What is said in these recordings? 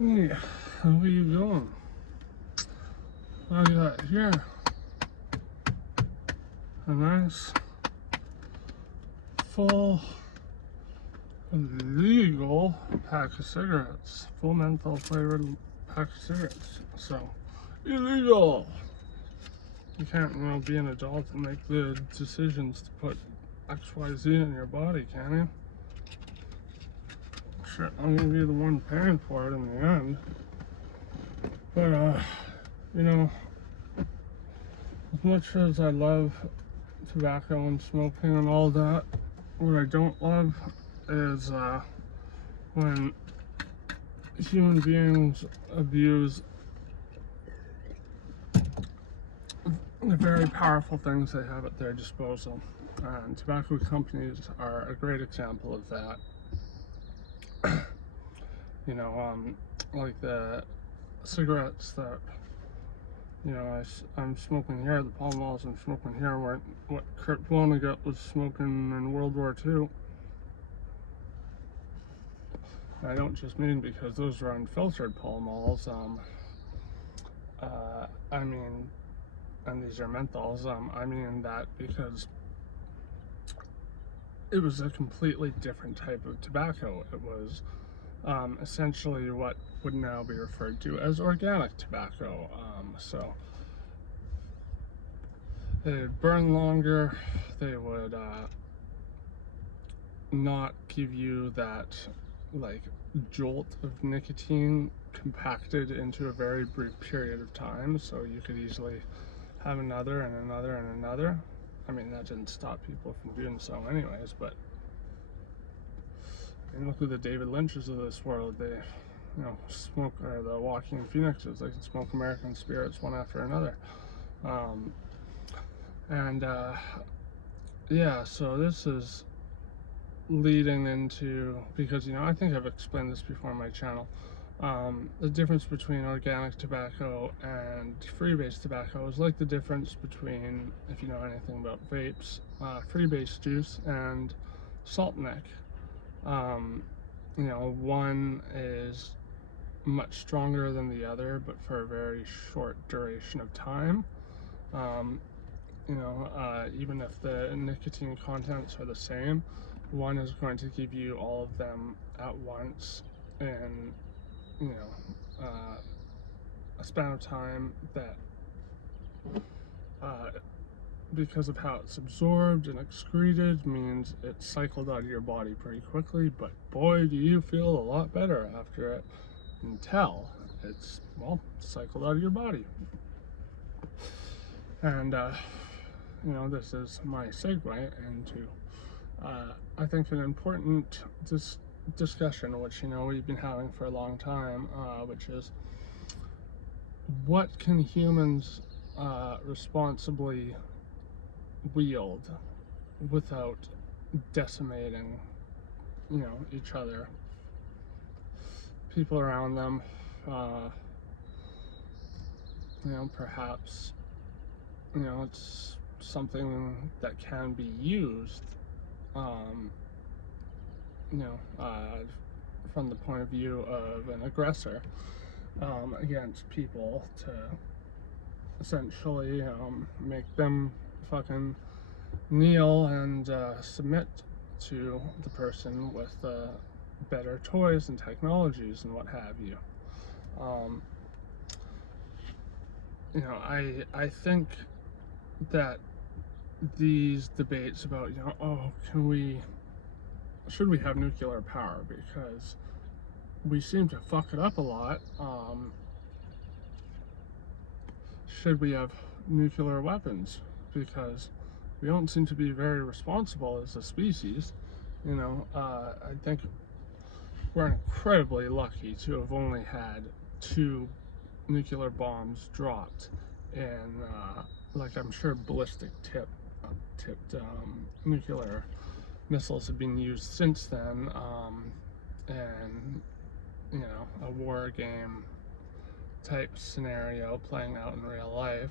Hey, where are you going? I got here a nice, full, legal pack of cigarettes. Full menthol flavored pack of cigarettes. So, illegal! You can't, be an adult and make the decisions to put XYZ in your body, can you? Sure, I'm gonna be the one paying for it in the end. But, as much as I love tobacco and smoking and all that, what I don't love is when human beings abuse the very powerful things they have at their disposal. And tobacco companies are a great example of that. Like the cigarettes that I'm smoking here, the Pall Malls I'm smoking here weren't what Kurt Vonnegut was smoking in World War II. I don't just mean because those are unfiltered Pall Malls. And these are menthols. I mean that because it was a completely different type of tobacco. It was essentially what would now be referred to as organic tobacco. So they would burn longer, they would not give you that jolt of nicotine compacted into a very brief period of time, so you could easily have another and another and another. I mean, that didn't stop people from doing so anyways, but look at the David Lynches of this world. They smoke, or the Joaquin Phoenixes, they can smoke American spirits one after another. So this is leading into, because I think I've explained this before on my channel, the difference between organic tobacco and freebase tobacco is like the difference between, if you know anything about vapes, freebase juice and salt neck. One is much stronger than the other, but for a very short duration of time. Even if the nicotine contents are the same, one is going to give you all of them at once in a span of time that because of how it's absorbed and excreted means it's cycled out of your body pretty quickly, but boy do you feel a lot better after it until it's cycled out of your body. And this is my segue into I think an important discussion, which we've been having for a long time, which is what can humans responsibly wield without decimating each other, people around them. Perhaps it's something that can be used from the point of view of an aggressor against people to essentially make them fucking kneel and submit to the person with better toys and technologies and what have you. I think that these debates about should we have nuclear power, because we seem to fuck it up a lot. Should we have nuclear weapons, because we don't seem to be very responsible as a species. I think we're incredibly lucky to have only had 2 nuclear bombs dropped, and I'm sure ballistic tipped nuclear missiles have been used since then, and a war game type scenario playing out in real life.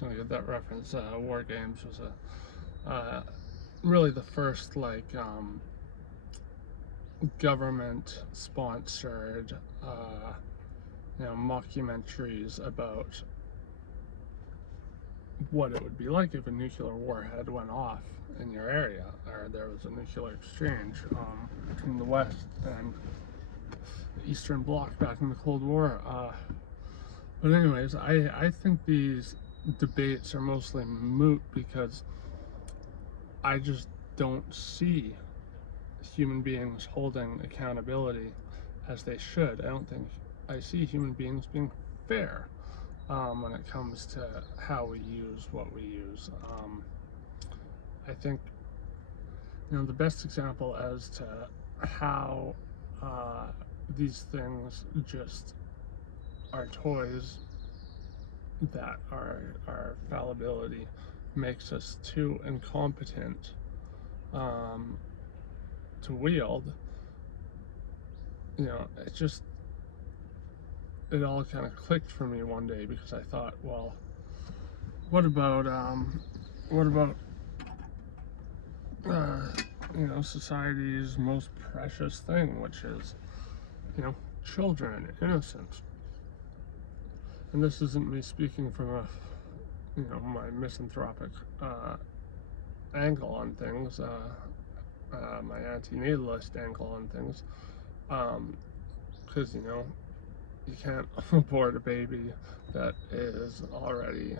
Don't get that reference. War Games was really the first government sponsored mockumentaries about what it would be like if a nuclear warhead went off in your area, or there was a nuclear exchange between the West and the Eastern Bloc back in the Cold War. But anyways, I think these debates are mostly moot because I just don't see human beings holding accountability as they should. I don't think I see human beings being fair when it comes to how we use what we use. I think the best example as to how these things just are toys that our fallibility makes us too incompetent to wield. It all kind of clicked for me one day because I thought, well, what about society's most precious thing, which is children, innocence. And this isn't me speaking from my misanthropic angle on things, my anti-natalist angle on things, because you can't abort a baby that is already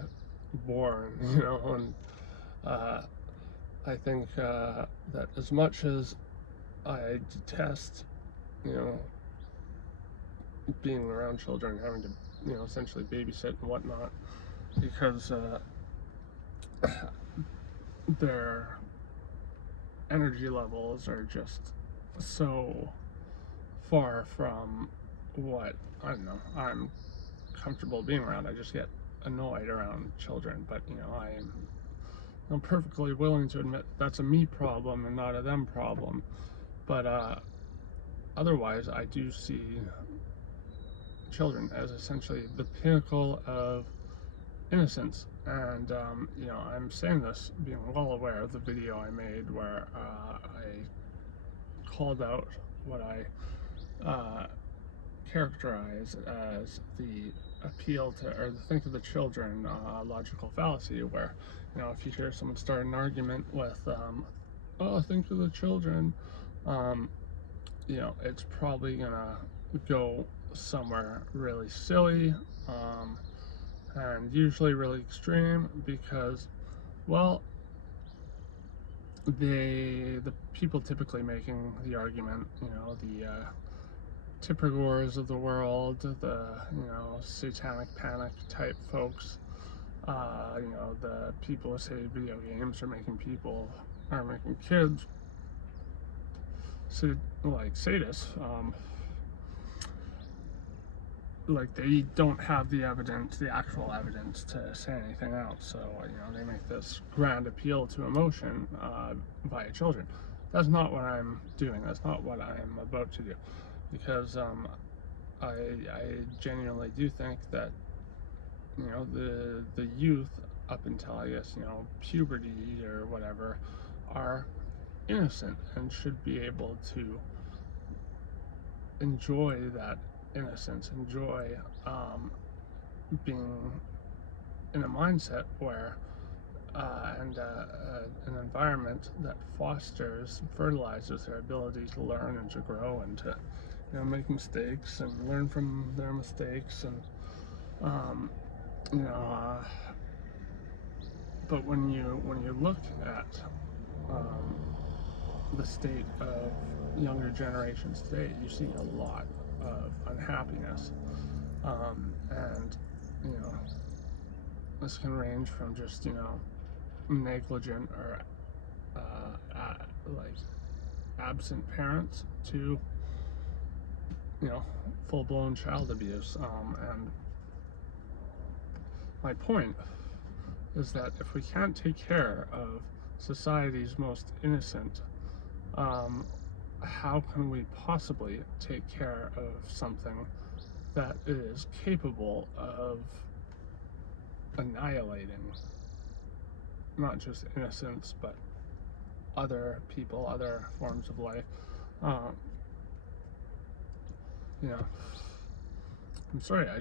born, and I think that as much as I detest, being around children, having to, essentially babysit and whatnot, because their energy levels are just so far from what, I don't know, I'm comfortable being around. I just get annoyed around children, but I'm perfectly willing to admit that's a me problem and not a them problem. But otherwise, I do see children as essentially the pinnacle of innocence. And I'm saying this being well aware of the video I made where I called out what I characterize as the appeal to, or the think of the children logical fallacy, where if you hear someone start an argument with oh, think of the children, it's probably gonna go somewhere really silly, and usually really extreme, because, well, the people typically making the argument, the Tippergores of the world, the satanic panic type folks, the people who say video games are making kids like sadists, like they don't have the actual evidence to say anything else. So they make this grand appeal to emotion via children. That's not what I'm doing. That's not what I'm about to do, because I genuinely do think that the youth up until, I guess, puberty or whatever, are innocent and should be able to enjoy that innocence, enjoy being in a mindset where and an environment that fertilizes their ability to learn and to grow and to make mistakes and learn from their mistakes, and but when you look at the state of younger generations today, you see a lot of unhappiness, and this can range from just negligent or like absent parents to full-blown child abuse, and my point is that if we can't take care of society's most innocent, how can we possibly take care of something that is capable of annihilating not just innocence but other people, other forms of life? you know, I'm sorry, I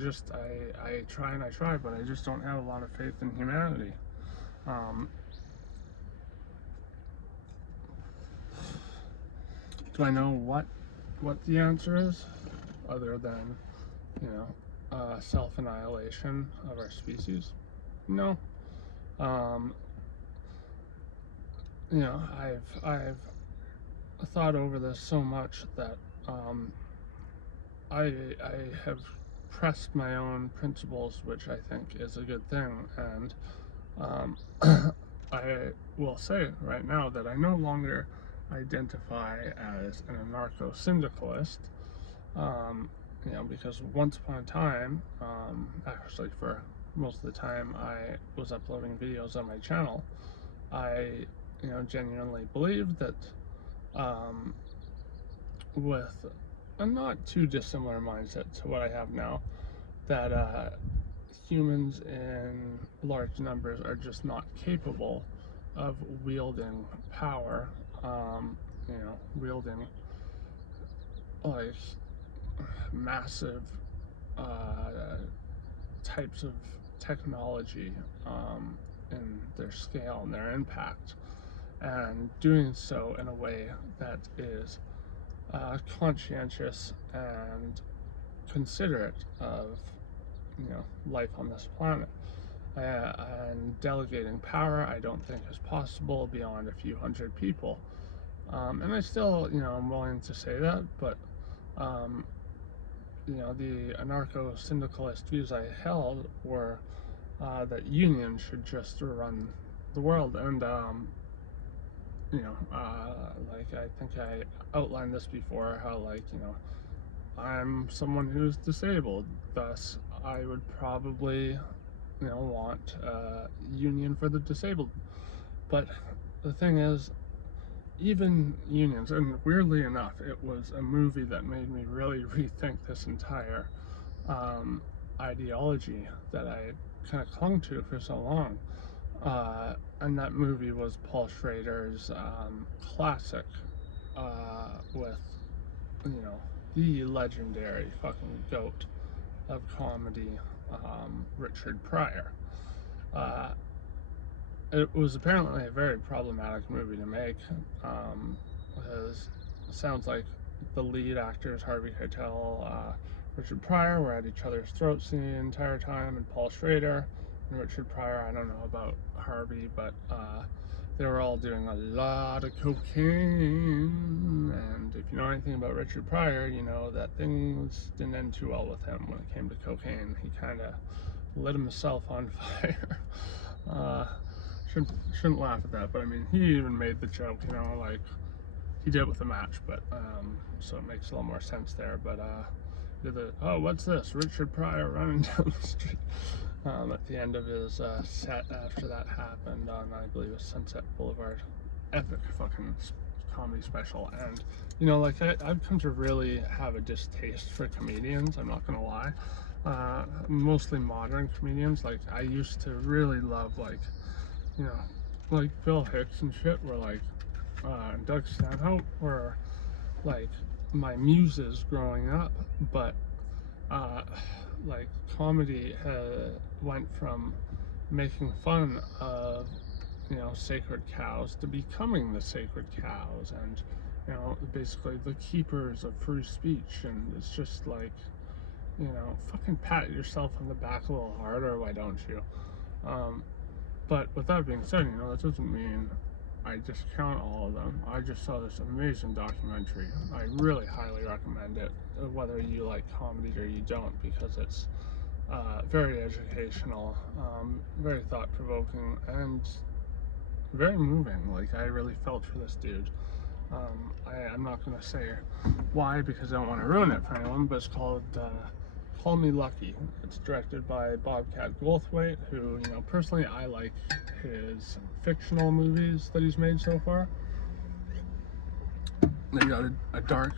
try and I try, but I just don't have a lot of faith in humanity. Do I know what the answer is, other than, you know, self-annihilation of our species? No. You know, I've thought over this so much that I have pressed my own principles, which I think is a good thing, and I will say right now that I no longer identify as an anarcho-syndicalist, you know, because once upon a time, actually for most of the time I was uploading videos on my channel, I, you know, genuinely believed that with a not too dissimilar mindset to what I have now, that humans in large numbers are just not capable of wielding power, you know, wielding like massive types of technology in their scale and their impact, and doing so in a way that is conscientious and considerate of, you know, life on this planet. And delegating power, I don't think is possible beyond a few hundred people. And I still, you know, I'm willing to say that, but you know, the anarcho-syndicalist views I held were that unions should just run the world, and you know, like I think I outlined this before, how, like, you know, I'm someone who's disabled, thus I would probably, you know, want a union for the disabled. But the thing is, even unions, and weirdly enough, it was a movie that made me really rethink this entire ideology that I kind of clung to for so long. And that movie was Paul Schrader's classic with, you know, the legendary fucking goat of comedy, Richard Pryor. It was apparently a very problematic movie to make, because it sounds like the lead actors, Harvey Keitel, Richard Pryor, were at each other's throats the entire time, and Paul Schrader and Richard Pryor, I don't know about Harvey, but they were all doing a lot of cocaine, and if you know anything about Richard Pryor, you know that things didn't end too well with him when it came to cocaine. He kind of lit himself on fire. Shouldn't laugh at that, but I mean, he even made the joke, you know, like, he did it with a match, but so it makes a little more sense there. But oh, what's this? Richard Pryor running down the street at the end of his set after that happened on, I believe, it was Sunset Boulevard. Epic fucking comedy special. And, you know, like, I've come to really have a distaste for comedians, I'm not gonna lie. Mostly modern comedians. Like, I used to really love, like, you know, like Bill Hicks and shit, were like, and Doug Stanhope were like my muses growing up, but like, comedy went from making fun of, you know, sacred cows to becoming the sacred cows, and, you know, basically the keepers of free speech, and it's just like, you know, fucking pat yourself on the back a little harder, why don't you? But with that being said, you know, that doesn't mean I discount all of them. I just saw this amazing documentary. I really highly recommend it, whether you like comedy or you don't, because it's very educational, very thought-provoking, and very moving. Like, I really felt for this dude. I'm not going to say why, because I don't want to ruin it for anyone, but it's called Call Me Lucky. It's directed by Bobcat Goldthwait, who, you know, personally I like his fictional movies that he's made so far. They got a dark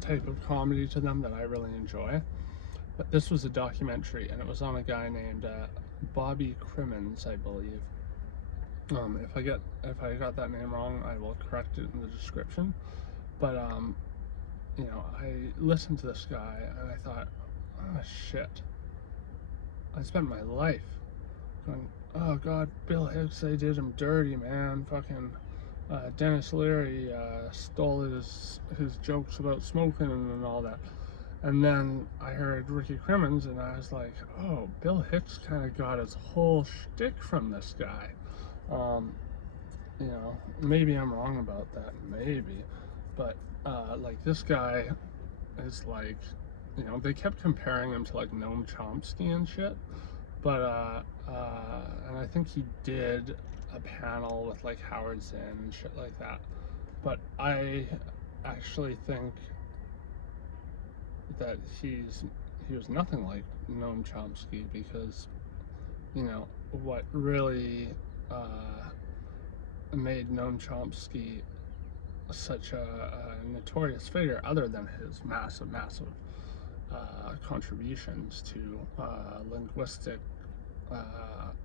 type of comedy to them that I really enjoy. But this was a documentary, and it was on a guy named Barry Crimmins, I believe. If I got that name wrong, I will correct it in the description. But you know, I listened to this guy and I thought, oh shit, I spent my life going, oh god, Bill Hicks, they did him dirty, man. Fucking Dennis Leary stole his jokes about smoking and all that. And then I heard Ricky Crimmins, and I was like, oh, Bill Hicks kind of got his whole shtick from this guy. Um, you know, maybe I'm wrong about that, maybe. But, like, this guy is like, you know, they kept comparing him to, like, Noam Chomsky and shit. But, and I think he did a panel with, like, Howard Zinn and shit like that. But I actually think that he was nothing like Noam Chomsky, because, you know, what really made Noam Chomsky such a notorious figure, other than his massive contributions to linguistic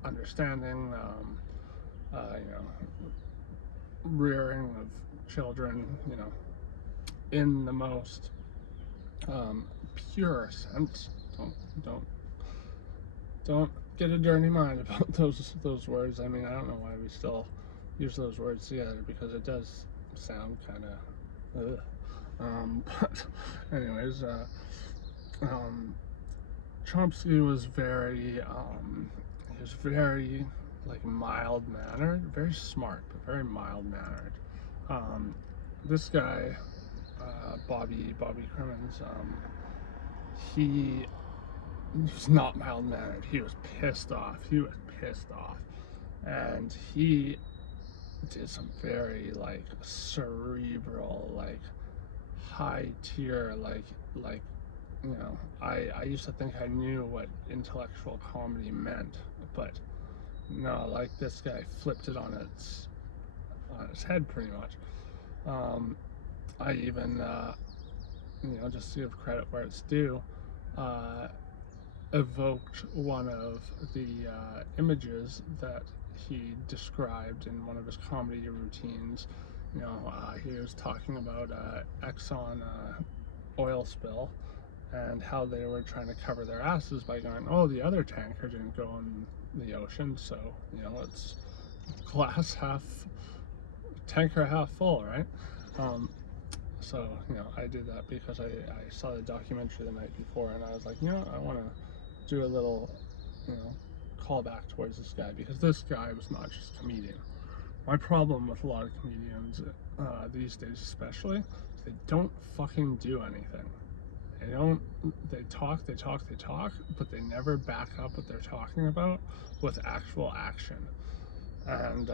understanding, you know, rearing of children, you know, in the most pure sense. Don't get a dirty mind about those words. I mean, I don't know why we still use those words together, because it does sound kind of but anyways, Chomsky was very like mild mannered, very smart, but very mild mannered. This guy, Barry Crimmins, he was not mild mannered. He was pissed off. And he did some very like cerebral, like high tier, like you know, I used to think I knew what intellectual comedy meant, but no, like this guy flipped it on its head pretty much. I even you know, just to give credit where it's due, evoked one of the images that he described in one of his comedy routines. You know, he was talking about Exxon oil spill, and how they were trying to cover their asses by going, oh, the other tanker didn't go in the ocean, so, you know, it's glass half, tanker half full, right? So, you know, I did that because I saw the documentary the night before, and I was like, you know, I want to do a little, you know, call back towards this guy, because this guy was not just a comedian. My problem with a lot of comedians these days especially, is they don't fucking do anything. They talk, but they never back up what they're talking about with actual action. And,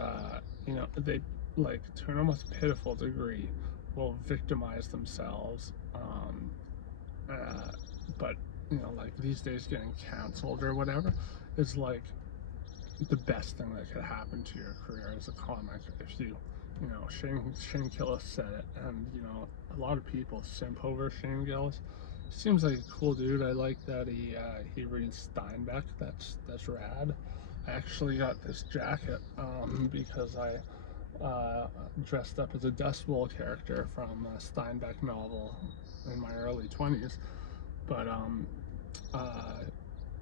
you know, they, like, to an almost pitiful degree, will victimize themselves. But, you know, like, these days getting canceled or whatever is, like, the best thing that could happen to your career as a comic. If you know, Shane Gillis said it, and, you know, a lot of people simp over Shane Gillis. Seems like a cool dude. I like that he reads Steinbeck. That's rad. I actually got this jacket because I dressed up as a Dust Bowl character from a Steinbeck novel in my early 20s. But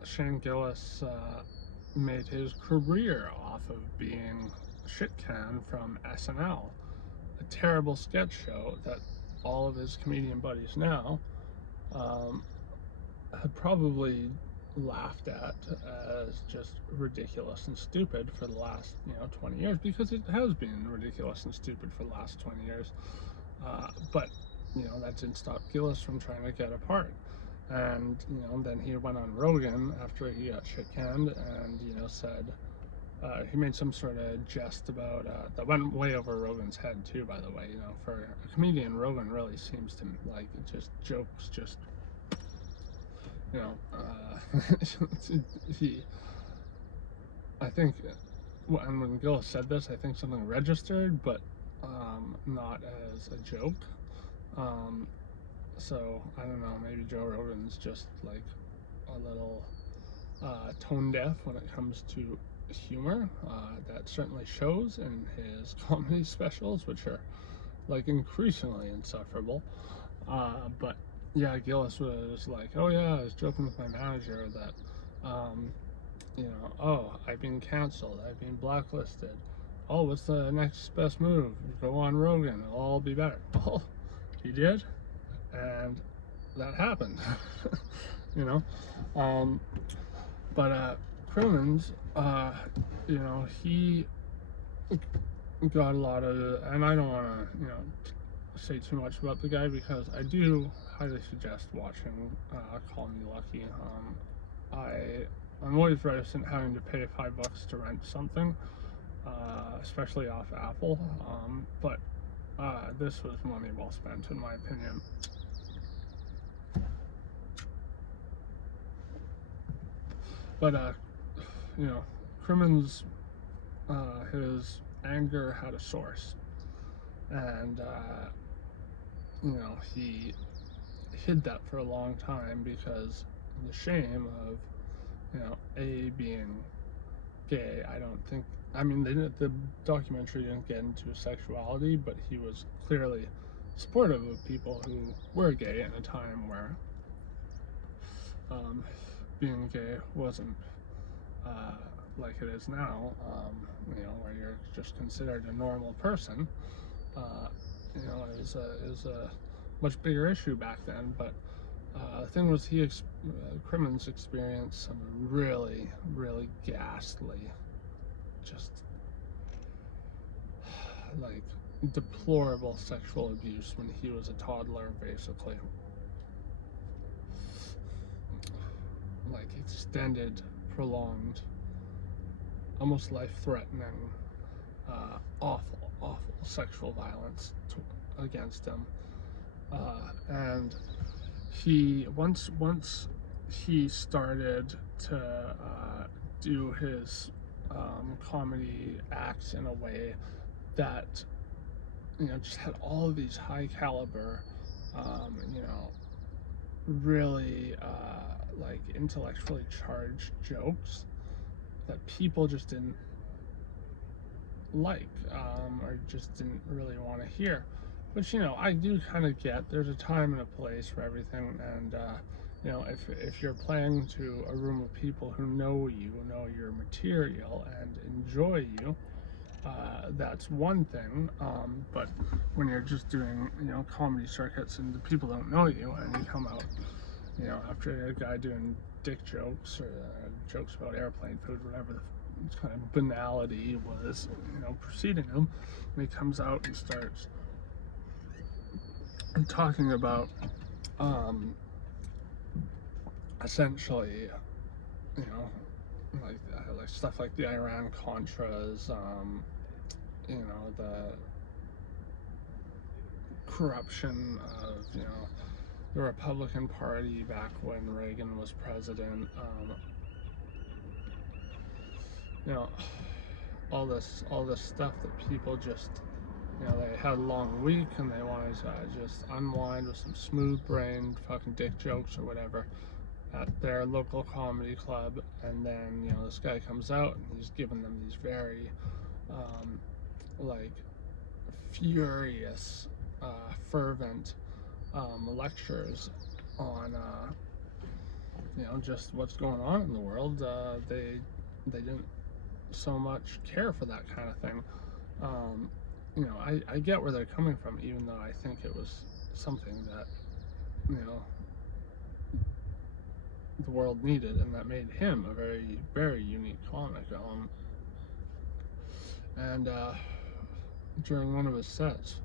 Shane Gillis made his career off of being shit can from SNL, a terrible sketch show that all of his comedian buddies now had probably laughed at as just ridiculous and stupid for the last, you know, 20 years, because it has been ridiculous and stupid for the last 20 years. But, you know, that didn't stop Gillis from trying to get apart. And, you know, then he went on Rogan after he got shit canned, and, you know, said, he made some sort of jest about, that went way over Rogan's head too, by the way. You know, for a comedian, Rogan really seems to, like, just jokes, just, you know, I think, and when Gillis said this, I think something registered, but not as a joke. So, I don't know, maybe Joe Rogan's just, like, a little tone deaf when it comes to humor. That certainly shows in his comedy specials, which are, like, increasingly insufferable. But yeah, Gillis was like, oh yeah, I was joking with my manager that, oh, I've been canceled, I've been blacklisted. Oh, what's the next best move? Go on Rogan, it'll all be better. Well, he did, and that happened. you know, um, but Crimmins, he got a lot of, and I don't want to, say too much about the guy because I do highly suggest watching Call Me Lucky. I'm always reticent having to pay $5 to rent something, especially off Apple. But this was money well spent, in my opinion. But Crimmins, his anger had a source, and he hid that for a long time because the shame of being gay. I mean, the documentary didn't get into sexuality, but he was clearly supportive of people who were gay in a time where being gay wasn't like it is now, where you're just considered a normal person. It was a much bigger issue back then. But the thing was, Crimmins experienced some really, really ghastly, just like deplorable sexual abuse when he was a toddler, basically. Like extended, prolonged, almost life-threatening, awful sexual violence against him. And once he started to do his comedy acts in a way that just had all of these high caliber, really like intellectually charged jokes that people just didn't like, or just didn't really want to hear. Which I do kind of get. There's a time and a place for everything, and if you're playing to a room of people who know you, know your material, and enjoy you, that's one thing. But when you're just doing comedy circuits and the people don't know you, and you come out after a guy doing dick jokes or jokes about airplane food, whatever the kind of banality was preceding him, and he comes out and starts talking about essentially like stuff like the Iran Contras, the corruption of the Republican Party back when Reagan was president, all this stuff that people just they had a long week and they wanted to just unwind with some smooth-brained fucking dick jokes or whatever at their local comedy club, and then this guy comes out and he's giving them these very like furious, fervent lectures on just what's going on in the world. They didn't so much care for that kind of thing. I get where they're coming from, even though I think it was something that the world needed, and that made him a very, very unique comic. And during one of his sets,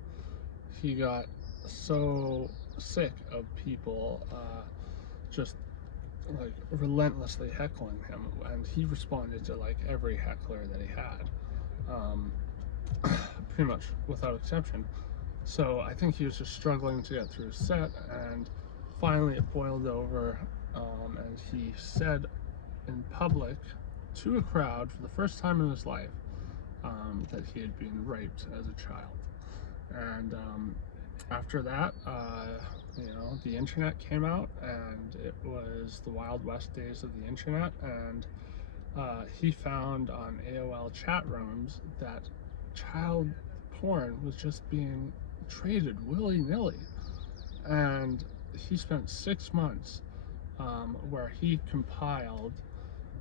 he got so sick of people just like relentlessly heckling him, and he responded to like every heckler that he had, pretty much without exception. So I think he was just struggling to get through his set, and finally it boiled over, and he said in public to a crowd for the first time in his life that he had been raped as a child. And after that, the internet came out, and it was the Wild West days of the internet, and he found on AOL chat rooms that child porn was just being traded willy-nilly, and he spent 6 months where he compiled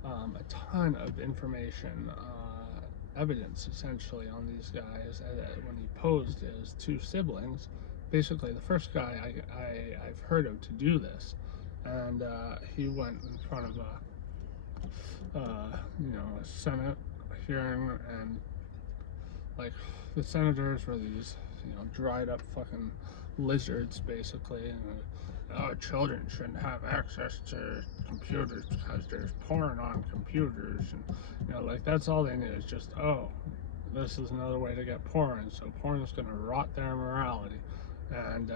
a ton of information, evidence essentially on these guys when he posed as two siblings. Basically, the first guy I've heard of to do this, and he went in front of a Senate hearing, and like the senators were these dried up fucking lizards basically, and children shouldn't have access to computers because there's porn on computers, and like that's all they knew is just, oh, this is another way to get porn, so porn is going to rot their morality. And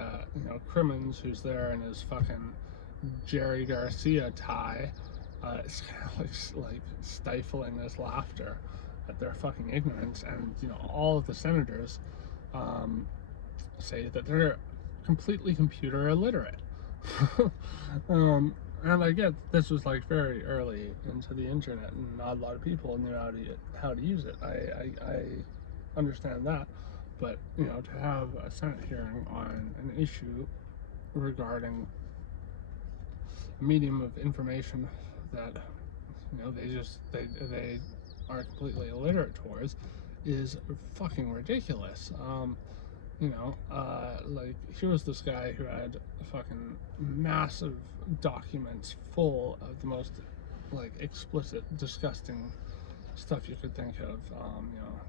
Crimmins, who's there in his fucking Jerry Garcia tie, is kind of like stifling this laughter at their fucking ignorance. And all of the senators say that they're completely computer illiterate. And I get this was like very early into the internet, and not a lot of people knew how to use it. I understand that, but to have a Senate hearing on an issue regarding a medium of information that they are completely illiterate towards is fucking ridiculous. Like here was this guy who had fucking massive documents full of the most like explicit, disgusting stuff you could think of.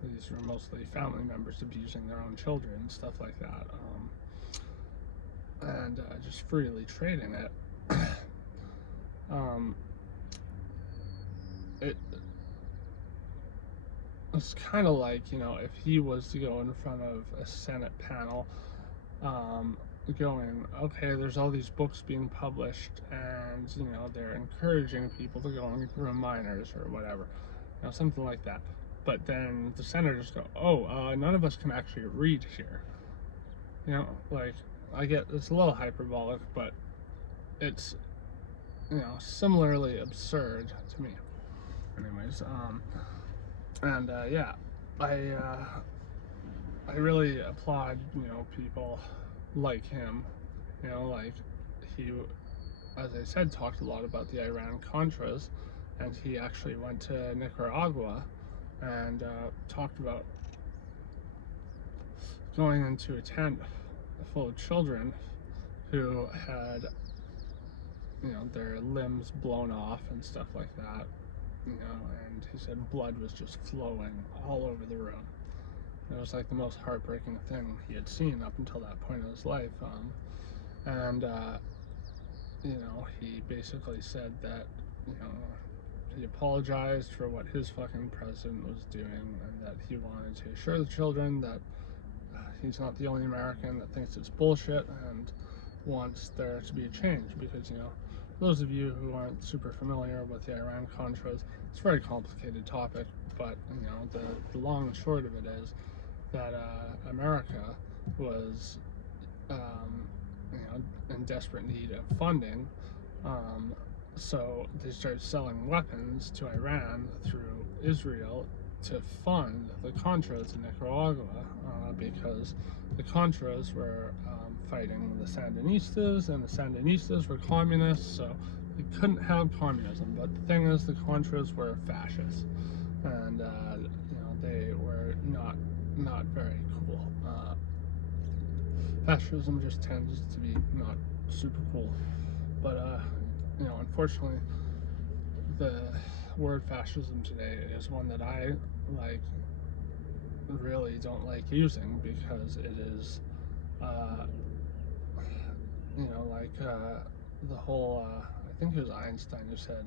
These were mostly family members abusing their own children, stuff like that, and just freely trading it. It's kind of like, if he was to go in front of a Senate panel, going, okay, there's all these books being published, and they're encouraging people to go and groom minors or whatever, something like that. But then the senators go, oh, none of us can actually read here. Like, I get it's a little hyperbolic, but it's similarly absurd to me. Anyways, and yeah, I really applaud people like him. Like he, as I said, talked a lot about the Iran-Contras, and he actually went to Nicaragua and talked about going into a tent full of children who had their limbs blown off and stuff like that, and he said blood was just flowing all over the room. It was like the most heartbreaking thing he had seen up until that point in his life. And he basically said that he apologized for what his fucking president was doing, and that he wanted to assure the children that he's not the only American that thinks it's bullshit and wants there to be a change. Because for those of you who aren't super familiar with the Iran-Contras, it's a very complicated topic, but the long and short of it is that America was in desperate need of funding, so they started selling weapons to Iran through Israel to fund the Contras in Nicaragua, because the Contras were fighting the Sandinistas, and the Sandinistas were communists, so they couldn't have communism. But the thing is, the Contras were fascists, and they were not very cool. Fascism just tends to be not super cool. But unfortunately, the word fascism today is one that I really don't like using, because it is the whole I think it was Einstein who said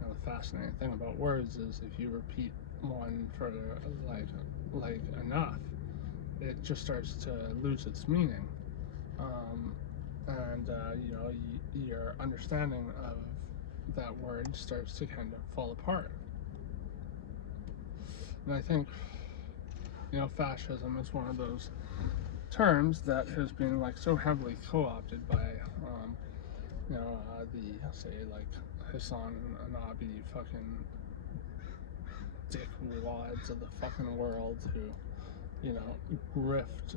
the fascinating thing about words is if you repeat one for like enough, it just starts to lose its meaning, and your understanding of that word starts to kind of fall apart. And I think fascism is one of those terms that has been so heavily co-opted by the say Hassan and Anabi fucking dickwads of the fucking world who grift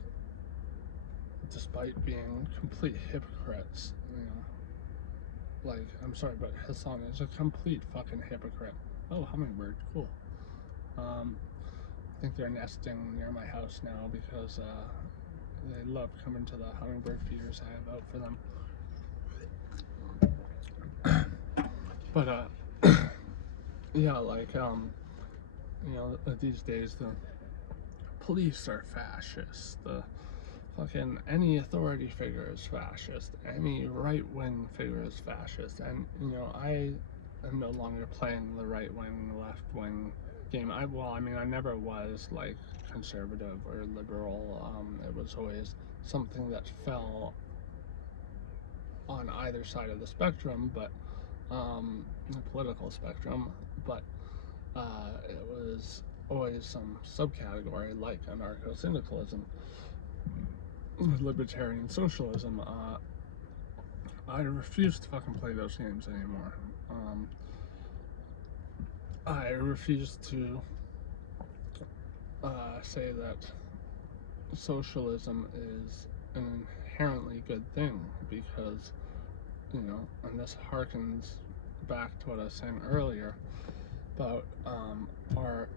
despite being complete hypocrites, like, I'm sorry, but Hassan is a complete fucking hypocrite. Oh, hummingbird, cool. I think they're nesting near my house now because they love coming to the hummingbird feeders I have out for them. But yeah, like these days the police are fascist. The fucking any authority figure is fascist. Any right-wing figure is fascist. And I am no longer playing the right-wing, left-wing game. I never was like conservative or liberal. It was always something that fell on either side of the spectrum, but the political spectrum. But it was always some subcategory like anarcho-syndicalism, libertarian socialism. I refuse to fucking play those games anymore. I refuse to say that socialism is an inherently good thing because, and this harkens back to what I was saying earlier about our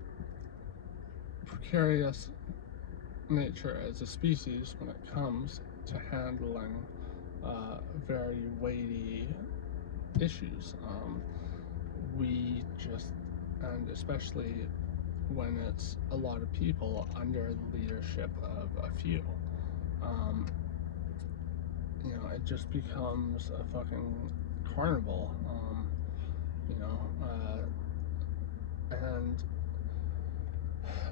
precarious nature as a species when it comes to handling very weighty issues. We just, and especially when it's a lot of people under the leadership of a few, it just becomes a fucking carnival, and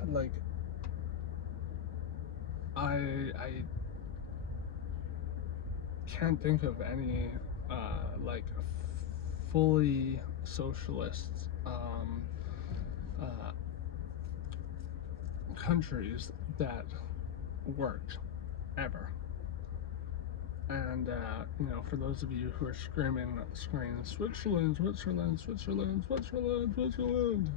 like I can't think of any like fully socialist countries that worked ever. And for those of you who are screaming at the screen, Switzerland, Switzerland, Switzerland, Switzerland, Switzerland,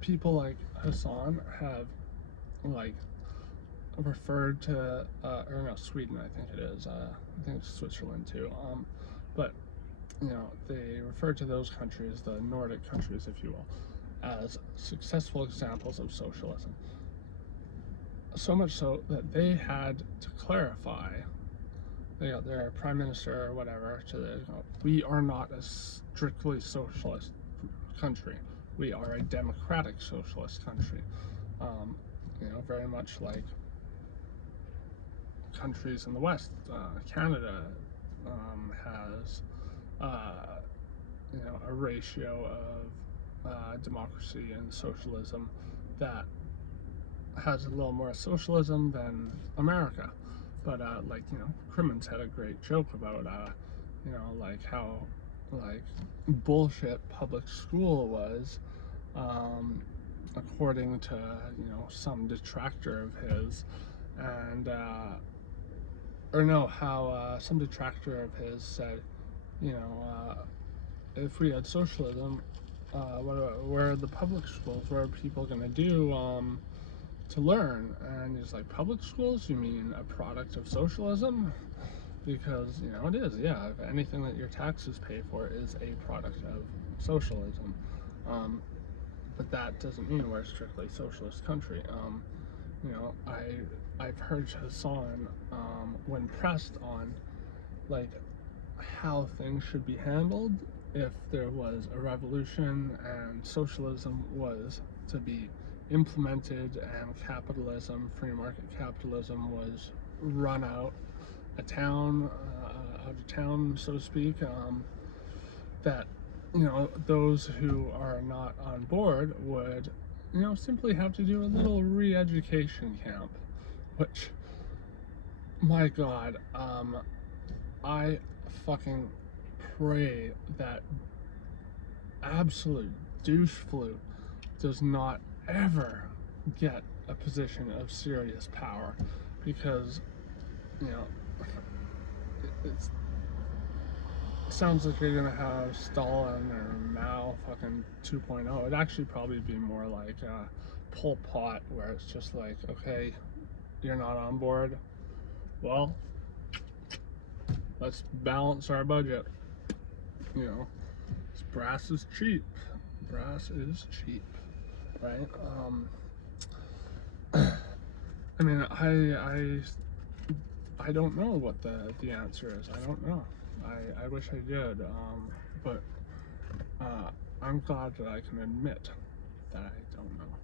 people like Hassan have like referred to or no, Sweden, I think it is. I think it's Switzerland too. But they refer to those countries, the Nordic countries, if you will, as successful examples of socialism. So much so that they had to clarify, their prime minister or whatever, we are not a strictly socialist country. We are a democratic socialist country. Very much like countries in the West. Canada has, a ratio of democracy and socialism that has a little more socialism than America. But Crimmins had a great joke about like how like bullshit public school was, according to some detractor of his, and how some detractor of his said, if we had socialism, where are the public schools? What are people gonna do to learn? And he's like, public schools? You mean a product of socialism? Because it is. Yeah, if anything that your taxes pay for is a product of socialism. But that doesn't mean we're a strictly socialist country. I've heard Hassan, when pressed on like how things should be handled if there was a revolution and socialism was to be implemented and capitalism, free market capitalism, was run out of town, so to speak, that those who are not on board would simply have to do a little re-education camp, which, my God, I fucking pray that absolute douche flute does not ever get a position of serious power, because it sounds like you're gonna have Stalin or Mao fucking 2.0. It'd actually probably be more like Pol Pot, where it's just like, okay, you're not on board, well, let's balance our budget. You know, brass is cheap. Brass is cheap, right? I mean, I don't know what the answer is. I don't know. I wish I did. But I'm glad that I can admit that I don't know.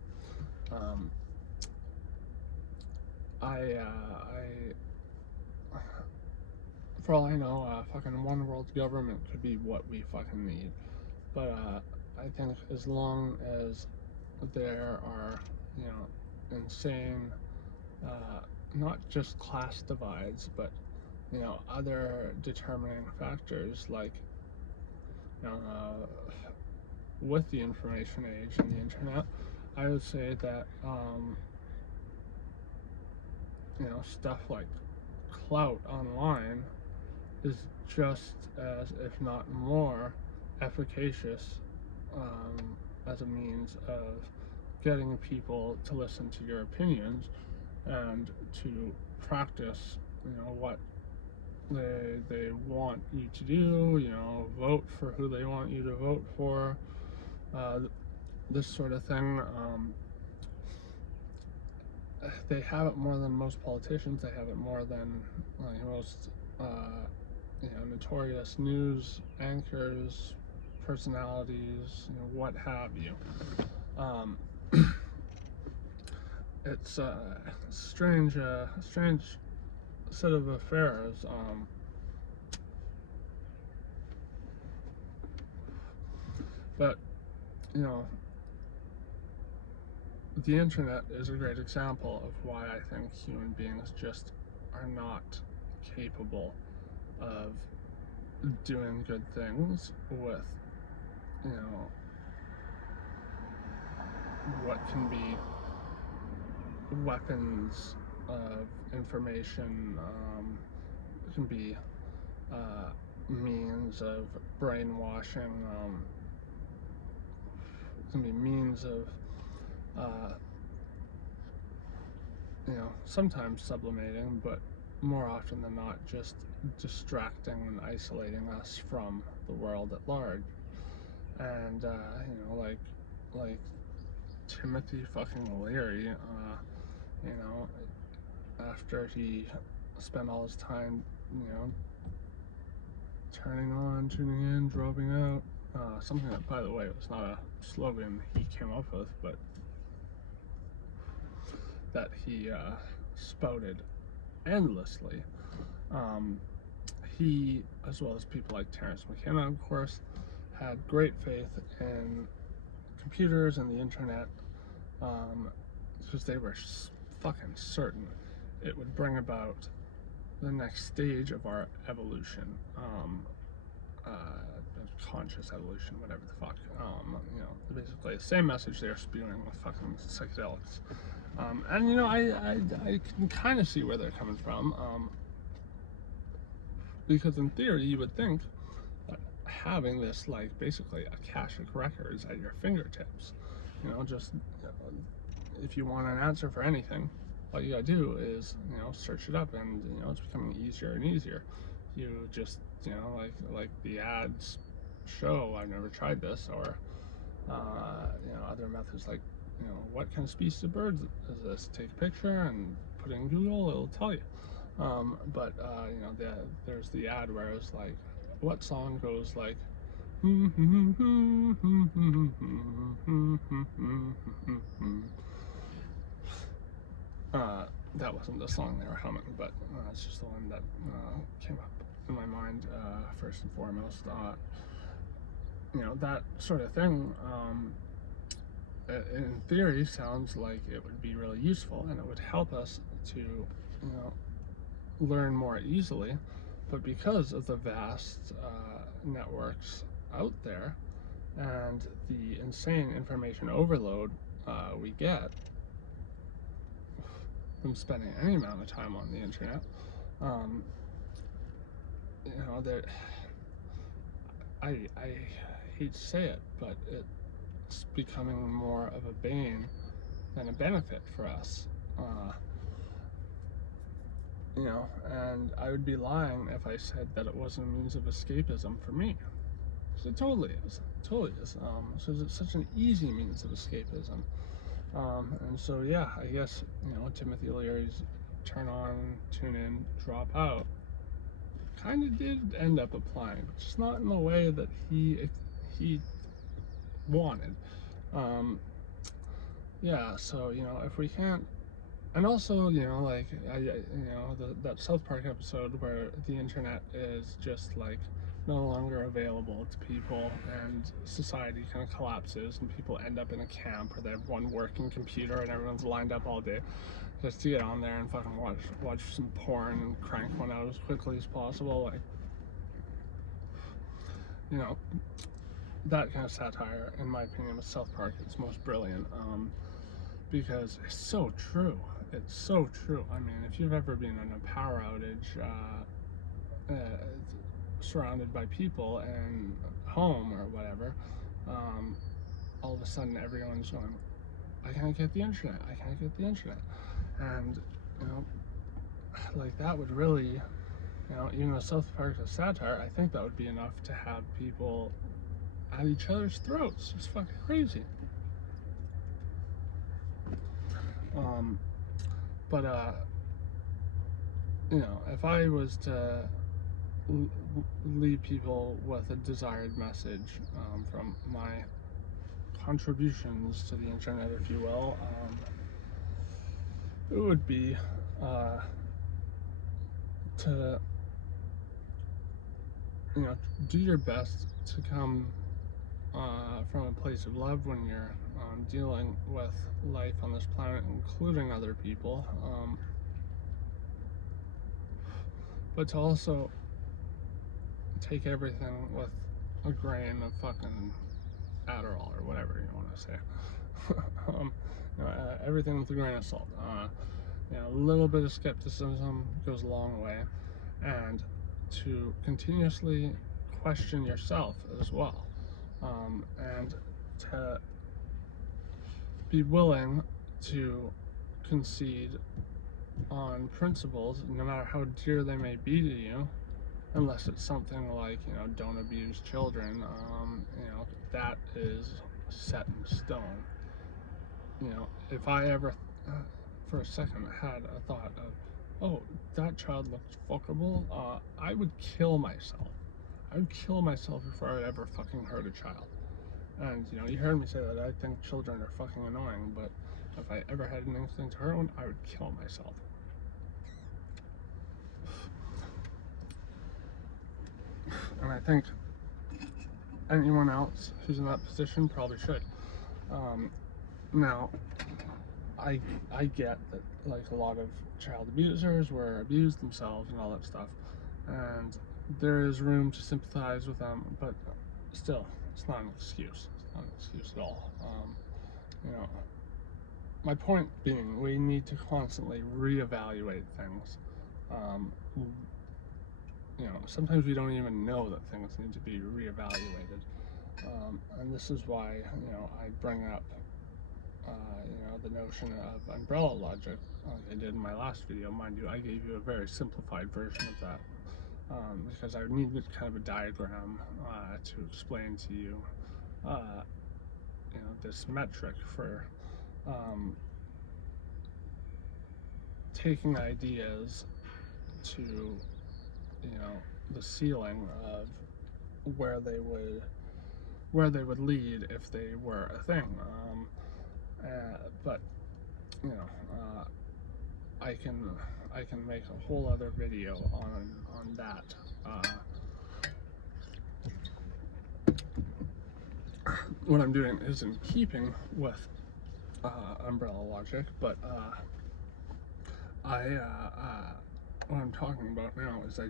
For all I know, fucking one world government could be what we fucking need. But I think as long as there are, you know, insane, not just class divides, but, you know, other determining factors like, you know, with the information age and the internet, I would say that, you know, stuff like clout online is just as, if not more, efficacious as a means of getting people to listen to your opinions and to practice, you know, what they want you to do, you know, vote for who they want you to vote for, this sort of thing. They have it more than most politicians. They have it more than like most, you know, notorious news anchors, personalities, you know, what have you. It's a strange set of affairs. But you know, the internet is a great example of why I think human beings just are not capable of doing good things with, you know, what can be weapons of information, can be means of brainwashing, can be means of, you know, sometimes sublimating, but more often than not just distracting and isolating us from the world at large. And you know, like Timothy fucking Leary, you know, after he spent all his time, you know, turning on, tuning in, dropping out, something that, by the way, was not a slogan he came up with, but that he spouted endlessly. He, as well as people like Terence McKenna, of course, had great faith in computers and the internet, because they were fucking certain it would bring about the next stage of our evolution, conscious evolution, whatever the fuck. You know, basically the same message they're spewing with fucking psychedelics. And you know, I can kind of see where they're coming from, because in theory you would think that having this, like, basically a cache of records at your fingertips, you know, just, if you want an answer for anything, all you gotta do is, you know, search it up, and you know, it's becoming easier and easier. You just, you know, like the ads show, I've never tried this, or you know, other methods like, you know, what kind of species of birds is this? Take a picture and put it in Google, it'll tell you. But you know, there's the ad where it's like, what song goes like, that wasn't the song they were humming, but it's just the one that came up in my mind first and foremost. You know, that sort of thing, in theory, sounds like it would be really useful, and it would help us to, you know, learn more easily. But because of the vast networks out there and the insane information overload we get from spending any amount of time on the internet, you know, that I hate to say it, but it's becoming more of a bane than a benefit for us. you know, and I would be lying if I said that it wasn't a means of escapism for me. So it totally is. It totally is. So it's such an easy means of escapism. And so, yeah, I guess, you know, Timothy Leary's turn on, tune in, drop out kind of did end up applying, but just not in the way that he wanted. Yeah, so, you know, if we can't, and also, you know, like, you know, that South Park episode where the internet is just like no longer available to people and society kind of collapses and people end up in a camp or they have one working computer and everyone's lined up all day just to get on there and fucking watch some porn and crank one out as quickly as possible. Like, you know, that kind of satire, in my opinion, with South Park, it's most brilliant. Because it's so true. It's so true. I mean, if you've ever been in a power outage, surrounded by people and home or whatever, all of a sudden everyone's going, I can't get the internet. I can't get the internet. And, you know, like that would really, you know, even though South Park is satire, I think that would be enough to have people at each other's throats. It's fucking crazy. But you know, if I was to leave people with a desired message from my contributions to the internet, if you will, it would be to, you know, do your best to come from a place of love when you're dealing with life on this planet, including other people, but to also take everything with a grain of fucking Adderall or whatever you want to say. You know, everything with a grain of salt. You know, a little bit of skepticism goes a long way, and to continuously question yourself as well, and to be willing to concede on principles, no matter how dear they may be to you, unless it's something like, you know, don't abuse children. You know, that is set in stone. You know, if I ever for a second had a thought of, oh, that child looks fuckable, I would kill myself. I would kill myself before I would ever fucking hurt a child. And, you know, you heard me say that I think children are fucking annoying, but if I ever had an instinct to hurt one, I would kill myself. And I think anyone else who's in that position probably should. Now, I get that, like, a lot of child abusers were abused themselves and all that stuff, and there is room to sympathize with them, but still, it's not an excuse. It's not an excuse at all. You know, my point being, we need to constantly reevaluate things. You know, sometimes we don't even know that things need to be reevaluated, and this is why, you know, I bring up you know, the notion of umbrella logic, like I did in my last video. Mind you, I gave you a very simplified version of that, because I needed kind of a diagram to explain to you, you know, this metric for taking ideas to, you know, the ceiling of where they would lead if they were a thing. But, you know, I can make a whole other video on that. What I'm doing is in keeping with umbrella logic, but what I'm talking about now is I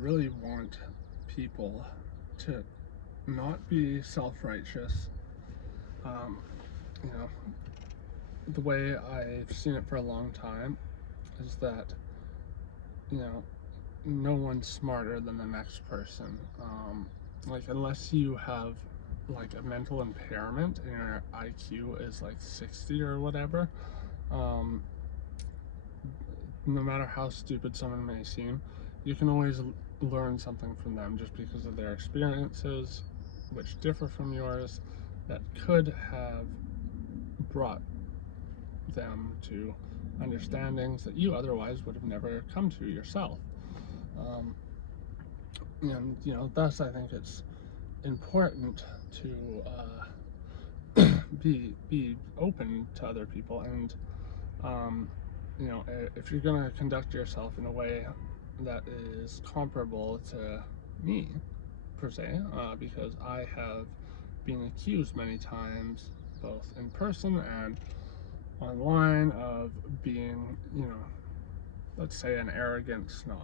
really want people to not be self-righteous. You know, the way I've seen it for a long time is that, you know, no one's smarter than the next person. Like, unless you have, like, a mental impairment and your IQ is like 60 or whatever, no matter how stupid someone may seem, you can always learn something from them just because of their experiences, which differ from yours, that could have brought them to understandings that you otherwise would have never come to yourself. Um, and thus I think it's important to be open to other people, and um, if you're gonna conduct yourself in a way that is comparable to me, per se, because I have been accused many times, both in person and online, of being, let's say, an arrogant snob,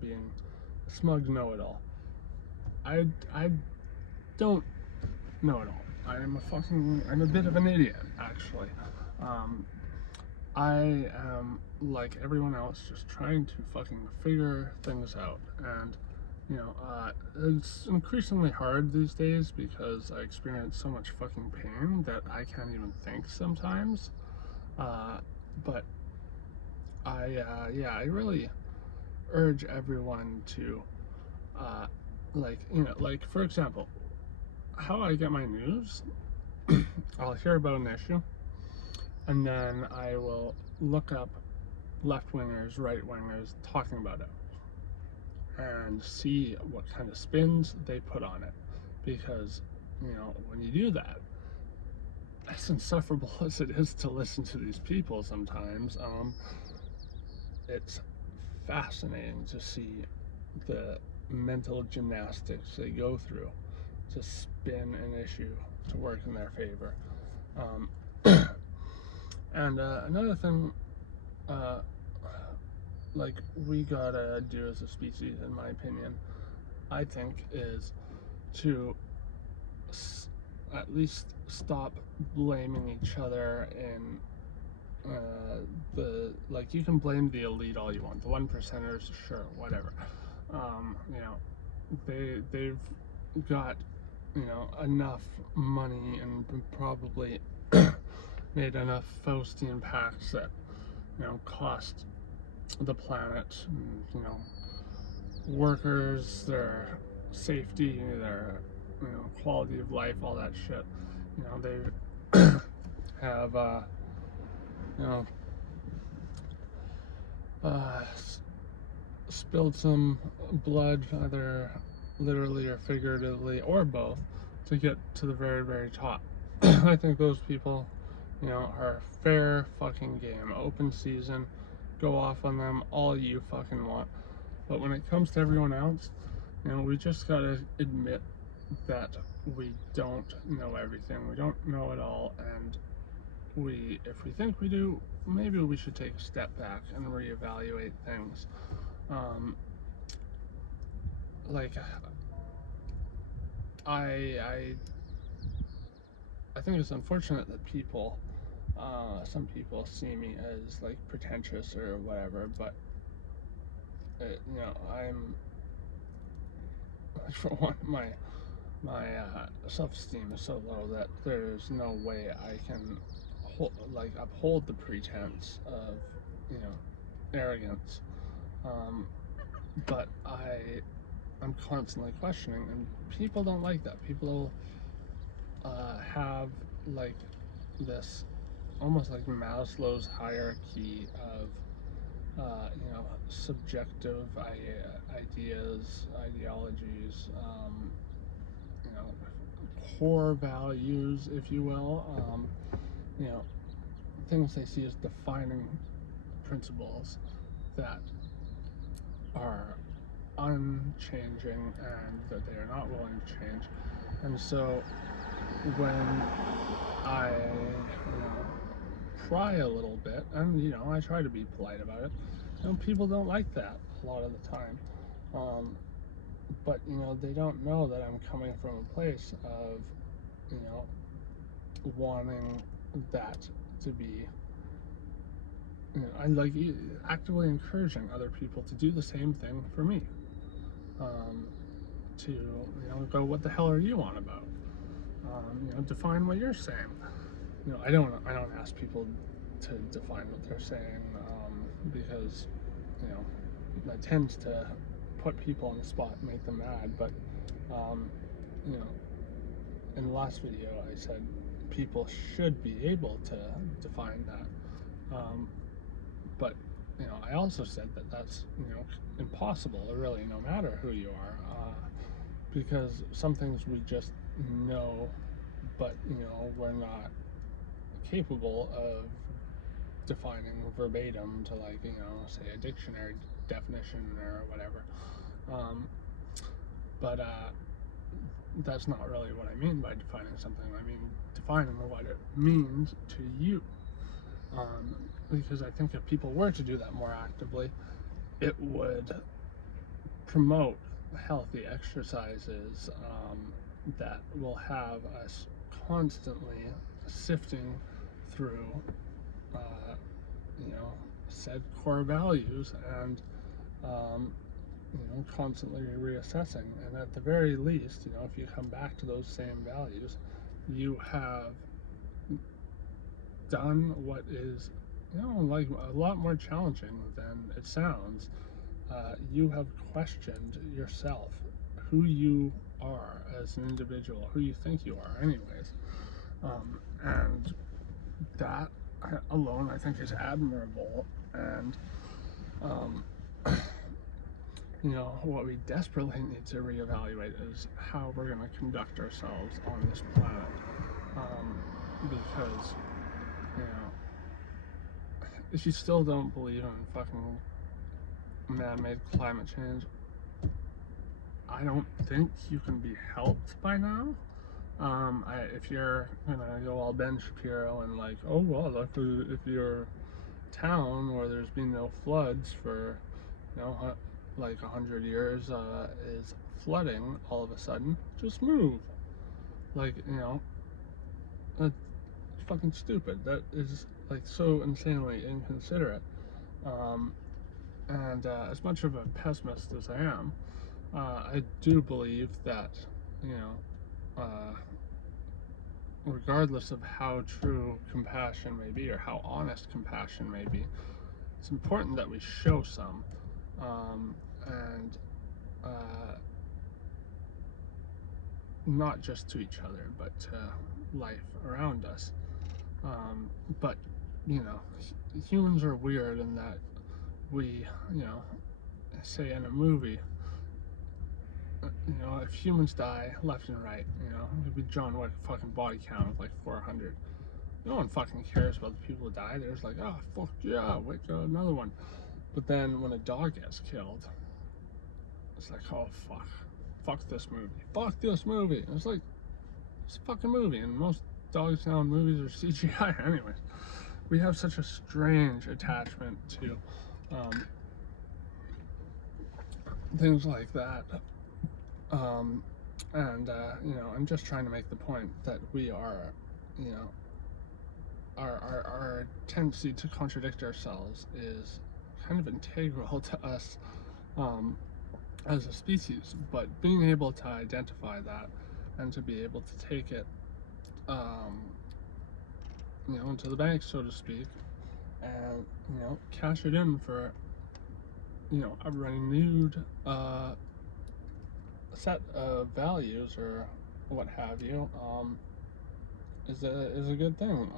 being a smug know-it-all. I don't know it all. I'm a bit of an idiot, actually. Um, I am, like everyone else, just trying to fucking figure things out. And, it's increasingly hard these days because I experience so much fucking pain that I can't even think sometimes. But I really urge everyone to, like, for example, how I get my news. I'll hear about an issue, and then I will look up left-wingers, right-wingers talking about it, and see what kind of spins they put on it. Because, when you do that, as insufferable as it is to listen to these people sometimes, it's fascinating to see the mental gymnastics they go through to spin an issue to work in their favor. Um, and another thing, like, we gotta do as a species, in my opinion, I think, is to at least stop blaming each other in you can blame the elite all you want, the 1%ers, sure, whatever. They've got enough money and probably made enough Faustian pacts that cost the planet, workers, their safety, their quality of life, all that shit. They have you know spilled some blood, either literally or figuratively, or both, to get to the very, very top. I think those people, are fair fucking game. Open season, go off on them all you fucking want. But when it comes to everyone else, we just gotta admit that we don't know everything. We don't know it all, and if we think we do, maybe we should take a step back and reevaluate things. Like, I think it's unfortunate that some people see me as like pretentious or whatever, but I'm, for one, my self-esteem is so low that there's no way I can uphold the pretense of arrogance. But I'm constantly questioning, and people don't like that. People have like this almost like Maslow's hierarchy of subjective ideas, ideologies, core values, if you will, you know, things they see as defining principles that are unchanging and that they are not willing to change. And so when I, pry a little bit, and I try to be polite about it, people don't like that a lot of the time. But they don't know that I'm coming from a place of wanting that to be, I like actively encouraging other people to do the same thing for me. To go, what the hell are you on about? Define what you're saying. I don't ask people to define what they're saying, because, you know, that tends to put people on the spot and make them mad. But, you know, in the last video I said people should be able to define that. But, you know, I also said that that's, you know, impossible, really, no matter who you are, because some things we just know, but, you know, we're not capable of defining verbatim to, like, you know, say a dictionary definition or whatever. But that's not really what I mean by defining something. I mean defining what it means to you. Because I think if people were to do that more actively, it would promote healthy exercises that will have us constantly sifting through, you know, said core values and, you know, constantly reassessing. And at the very least, you know, if you come back to those same values, you have done what is, you know, like a lot more challenging than it sounds. You have questioned yourself, who you are as an individual, who you think you are anyways. And that alone I think is admirable. And you know, what we desperately need to reevaluate is how we're going to conduct ourselves on this planet. Because, you know, if you still don't believe in fucking man-made climate change, I don't think you can be helped by now. If you're gonna go all Ben Shapiro and like, oh well, if your town where there's been no floods for, you know, like 100 years is flooding all of a sudden, just move. Like, you know, that's fucking stupid. That is like so insanely inconsiderate. And as much of a pessimist as I am, I do believe that, you know, regardless of how true compassion may be or how honest compassion may be, it's important that we show some, and not just to each other, but to life around us. But, you know, humans are weird in that we, you know, say in a movie, you know, if humans die left and right, you know, it'd be John Wick fucking body count of like 400. No one fucking cares about the people who die. They're just like, oh, fuck yeah, wait, another one. But then when a dog gets killed, it's like, oh, fuck this movie. Fuck this movie. And it's like, it's a fucking movie, and most dog sound movies are CGI anyways. We have such a strange attachment to things like that. And you know, I'm just trying to make the point that we are, you know, our tendency to contradict ourselves is kind of integral to us as a species. But being able to identify that and to be able to take it, you know, into the bank, so to speak, and, you know, cash it in for, you know, a renewed set of values or what have you, is a good thing.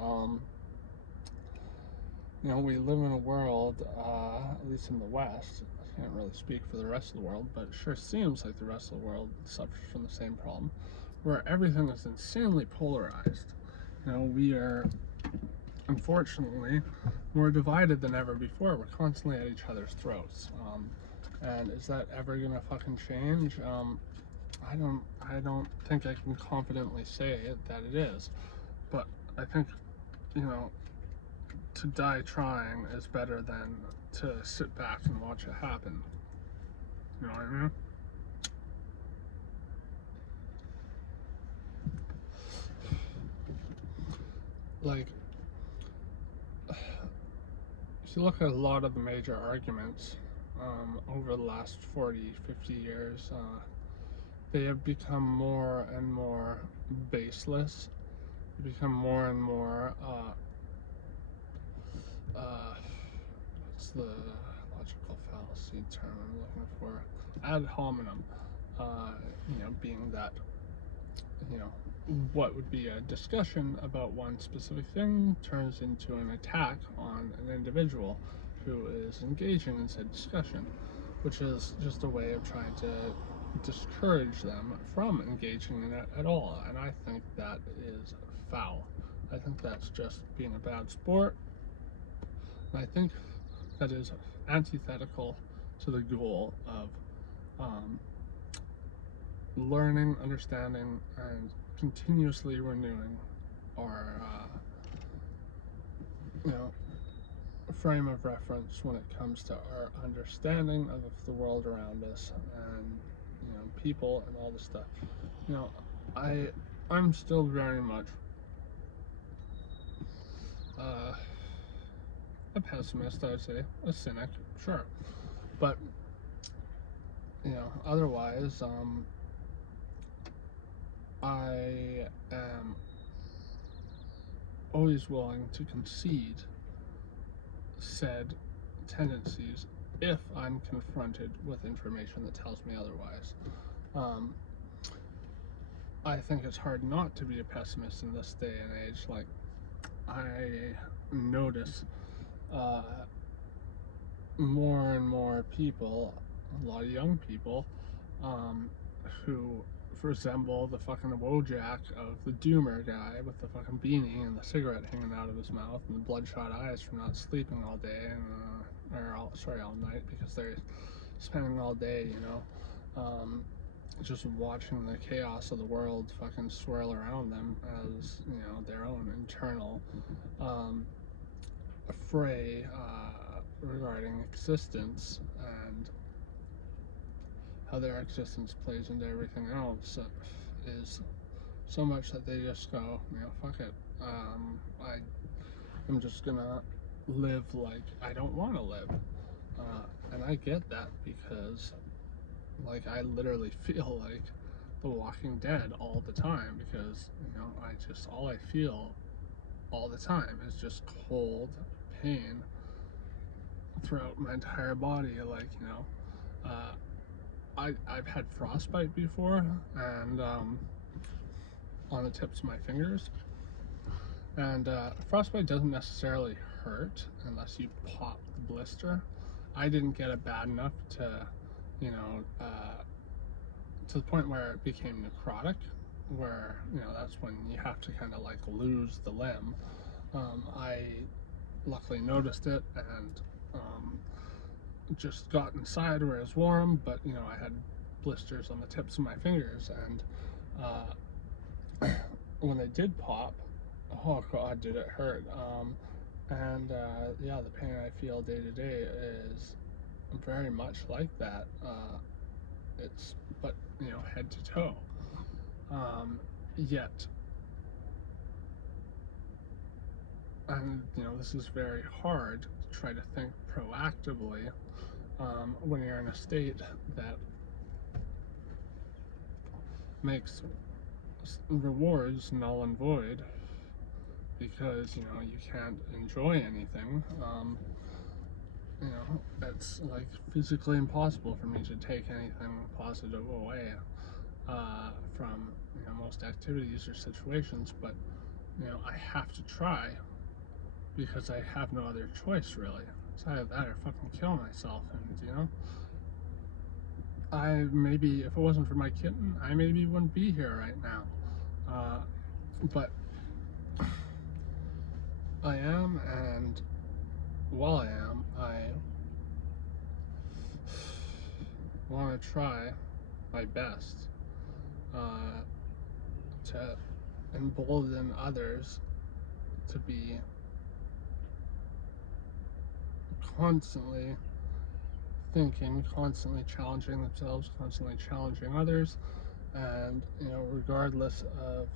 You know, we live in a world, at least in the West, I can't really speak for the rest of the world, but it sure seems like the rest of the world suffers from the same problem, where everything is insanely polarized. You know, we are, unfortunately, more divided than ever before. We're constantly at each other's throats. And is that ever gonna fucking change? I don't think I can confidently say that it is, but I think, you know, to die trying is better than to sit back and watch it happen. You know what I mean? Like, if you look at a lot of the major arguments over the last 40, 50 years, they have become more and more baseless. They become more and more what's the logical fallacy term I'm looking for? Ad hominem. Being that, what would be a discussion about one specific thing turns into an attack on an individual who is engaging in said discussion, which is just a way of trying to discourage them from engaging in it at all. And I think that is foul. I think that's just being a bad sport. And I think that is antithetical to the goal of learning, understanding, and continuously renewing our frame of reference when it comes to our understanding of the world around us and people and all this stuff. I'm still very much a pessimist, I would say, a cynic, sure, but otherwise, I am always willing to concede said tendencies if I'm confronted with information that tells me otherwise. I think it's hard not to be a pessimist in this day and age. Like, I notice more and more people, a lot of young people, who resemble the fucking Wojak of the Doomer guy with the fucking beanie and the cigarette hanging out of his mouth and the bloodshot eyes from not sleeping all day all night, because they're spending all day, just watching the chaos of the world fucking swirl around them as, their own internal fray regarding existence and how their existence plays into everything else is so much that they just go, fuck it. I'm just gonna live like I don't want to live. And I get that because, like, I literally feel like The Walking Dead all the time because, all I feel all the time is just cold pain throughout my entire body. Like, I've had frostbite before, and on the tips of my fingers. And frostbite doesn't necessarily hurt unless you pop the blister. I didn't get it bad enough to, to the point where it became necrotic, where, that's when you have to kind of like lose the limb. I luckily noticed it and just got inside where it was warm, but I had blisters on the tips of my fingers, and when they did pop, oh god, did it hurt. The pain I feel day to day is very much like that. But head to toe. Yet, and this is very hard to try to think proactively when you're in a state that makes rewards null and void, because you can't enjoy anything. It's like physically impossible for me to take anything positive away from most activities or situations, but I have to try because I have no other choice, really. It's either that or fucking kill myself. And I maybe, if it wasn't for my kitten, I maybe wouldn't be here right now. But I am, and while I am, I want to try my best to embolden others to be constantly thinking, constantly challenging themselves, constantly challenging others, and regardless of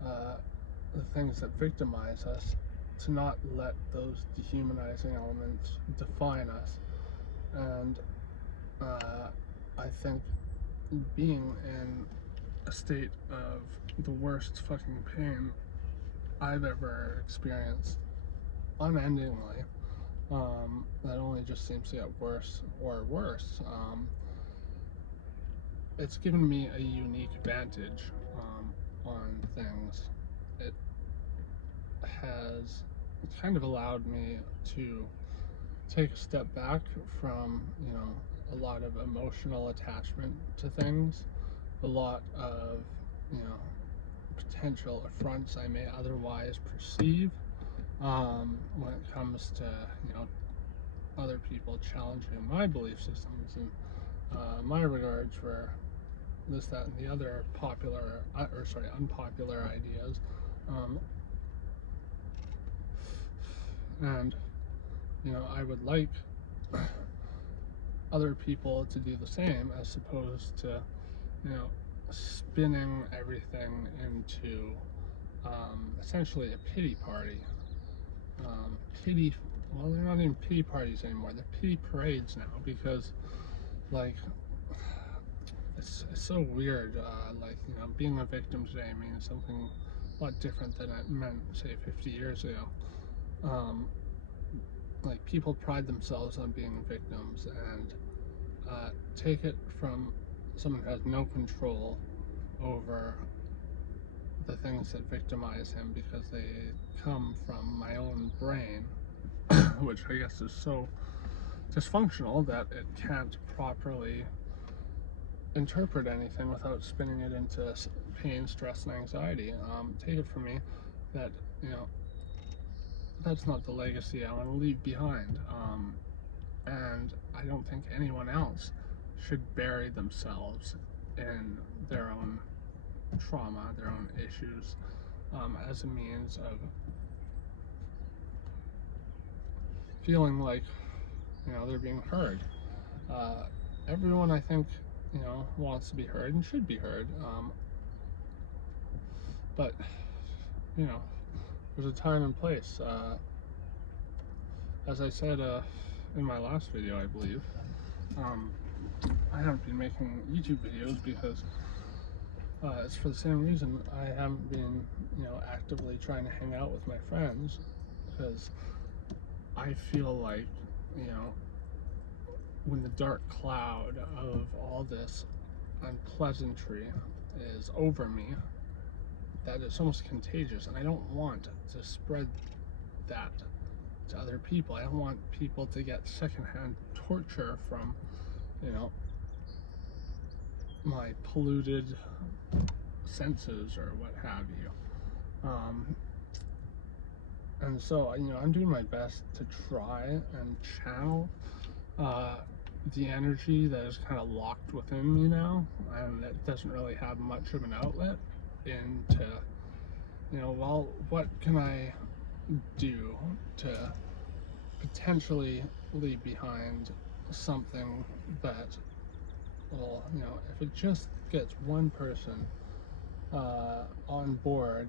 the things that victimize us, to not let those dehumanizing elements define us. And I think being in a state of the worst fucking pain I've ever experienced unendingly that only just seems to get worse or worse. It's given me a unique vantage on things. It has kind of allowed me to take a step back from, a lot of emotional attachment to things, a lot of, potential affronts I may otherwise perceive when it comes to, other people challenging my belief systems and my regards for this, that, and the other unpopular ideas. And, I would like other people to do the same, as opposed to, spinning everything into essentially a pity party. Well, they're not even pity parties anymore. They're pity parades now, because, like, it's so weird. Being a victim today means something a lot different than it meant, say, 50 years ago. People pride themselves on being victims, and take it from someone who has no control over the things that victimize him, because they come from my own brain, which I guess is so dysfunctional that it can't properly interpret anything without spinning it into pain, stress, and anxiety. Take it from me that, that's not the legacy I want to leave behind. And I don't think anyone else should bury themselves in their own trauma, their own issues, as a means of feeling like, they're being heard. Everyone, I think, wants to be heard and should be heard. But, there's a time and place. As I said in my last video, I believe, I haven't been making YouTube videos because it's for the same reason. I haven't been, actively trying to hang out with my friends, because I feel like, when the dark cloud of all this unpleasantry is over me, that it's almost contagious, and I don't want to spread that to other people. I don't want people to get secondhand torture from, my polluted senses or what have you. And so, I'm doing my best to try and channel the energy that is kind of locked within me now, and that doesn't really have much of an outlet, into, well, what can I do to potentially leave behind something that, well, if it just gets one person on board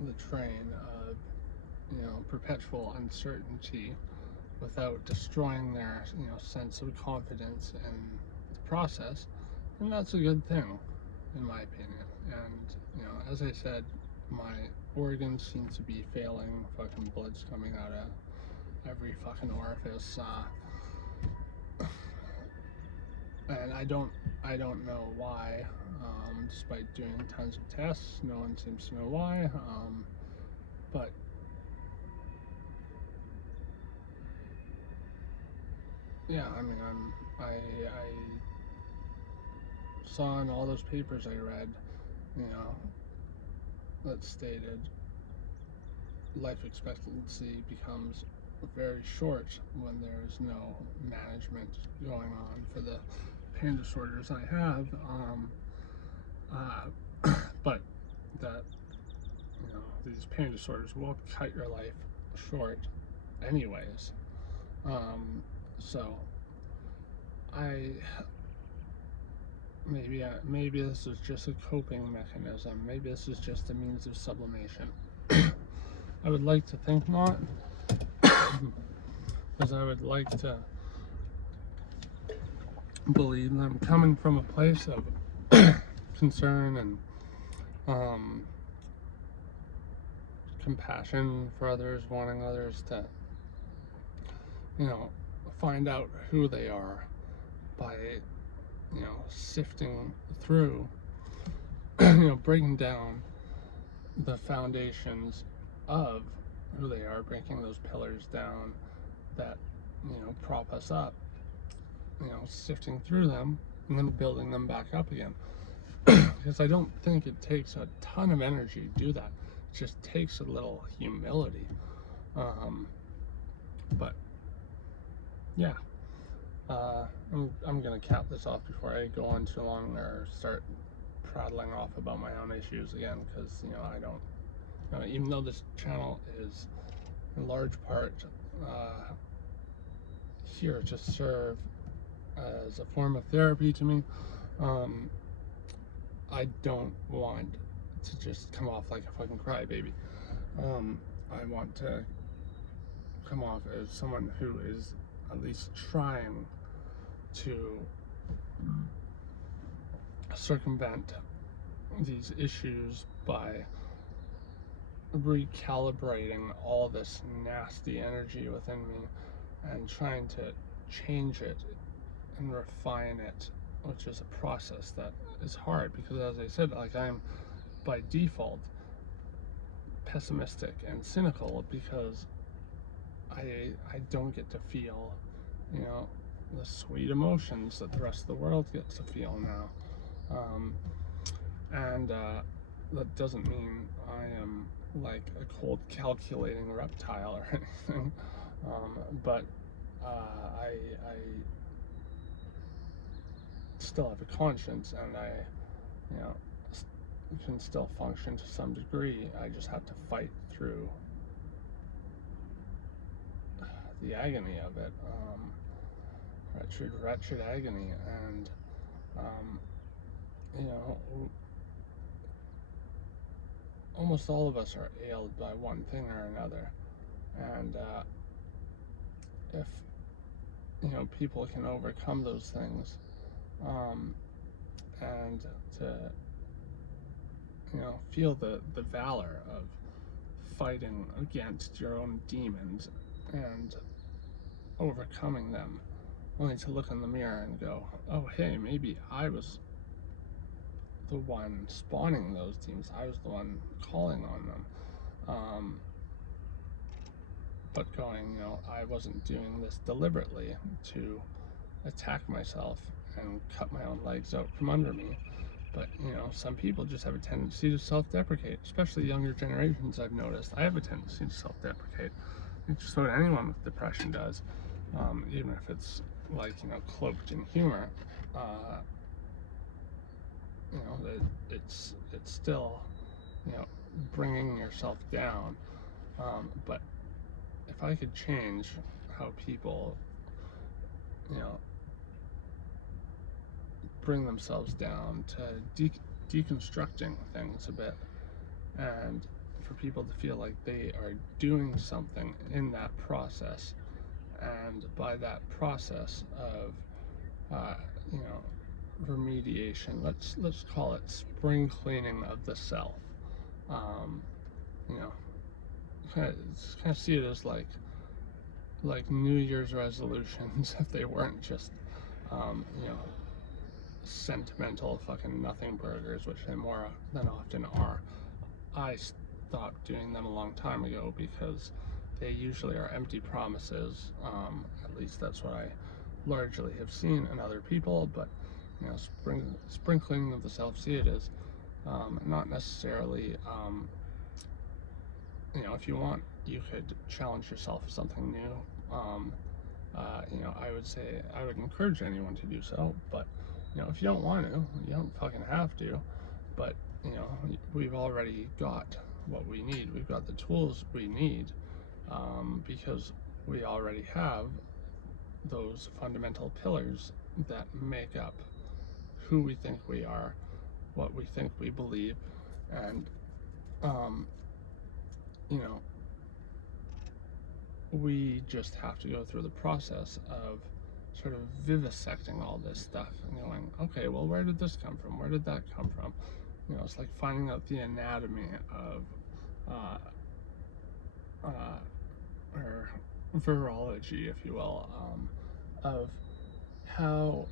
the train of, perpetual uncertainty, without destroying their, sense of confidence in the process, then that's a good thing, in my opinion. And, as I said, my organs seem to be failing. Fucking blood's coming out of every fucking orifice. And I don't know why. Despite doing tons of tests, no one seems to know why. But yeah, I mean, I saw in all those papers I read, that stated life expectancy becomes very short when there's no management going on for the pain disorders I have. But that, these pain disorders will cut your life short anyways. So maybe this is just a coping mechanism. Maybe this is just a means of sublimation. I would like to think not, because I would like to believe that I'm coming from a place of concern and compassion for others, wanting others to find out who they are by, sifting through, breaking down the foundations of who they are, breaking those pillars down that, prop us up, sifting through them and then building them back up again. Because I don't think it takes a ton of energy to do that. It just takes a little humility. But yeah, I'm gonna cap this off before I go on too long or start prattling off about my own issues again, because I don't, even though this channel is in large part here to serve as a form of therapy to me, I don't want to just come off like a fucking crybaby. I want to come off as someone who is at least trying to circumvent these issues by recalibrating all this nasty energy within me and trying to change it and refine it, which is a process that is hard because, as I said, like, I'm by default pessimistic and cynical because I don't get to feel, the sweet emotions that the rest of the world gets to feel now. And that doesn't mean I am like a cold calculating reptile or anything, but I still have a conscience, and I can still function to some degree. I just have to fight through the agony of it, wretched agony, and almost all of us are ailed by one thing or another, and if people can overcome those things, and to feel the valor of fighting against your own demons and overcoming them, only to look in the mirror and go, oh hey, maybe I was the one spawning those demons, I was the one calling on them, but going, I wasn't doing this deliberately to attack myself and cut my own legs out from under me. But some people just have a tendency to self-deprecate, especially younger generations. I've noticed I have a tendency to self-deprecate. It's just what anyone with depression does, even if it's like cloaked in humor. It's still bringing yourself down. But if I could change how people bring themselves down to deconstructing things a bit, and for people to feel like they are doing something in that process, and by that process of remediation, let's call it spring cleaning of the self, kind of see it as like New Year's resolutions if they weren't just sentimental fucking nothing burgers, which they more than often are. I stopped doing them a long time ago because they usually are empty promises. At least that's what I largely have seen in other people. But spring cleaning of the self, see it as not necessarily. If you want, you could challenge yourself with something new. I would say I would encourage anyone to do so, but if you don't want to, you don't fucking have to. But we've already got what we need. We've got the tools we need, because we already have those fundamental pillars that make up who we think we are, what we think we believe, and we just have to go through the process of sort of vivisecting all this stuff and going, okay, well, where did this come from? Where did that come from? It's like finding out the anatomy of or virology, if you will, of how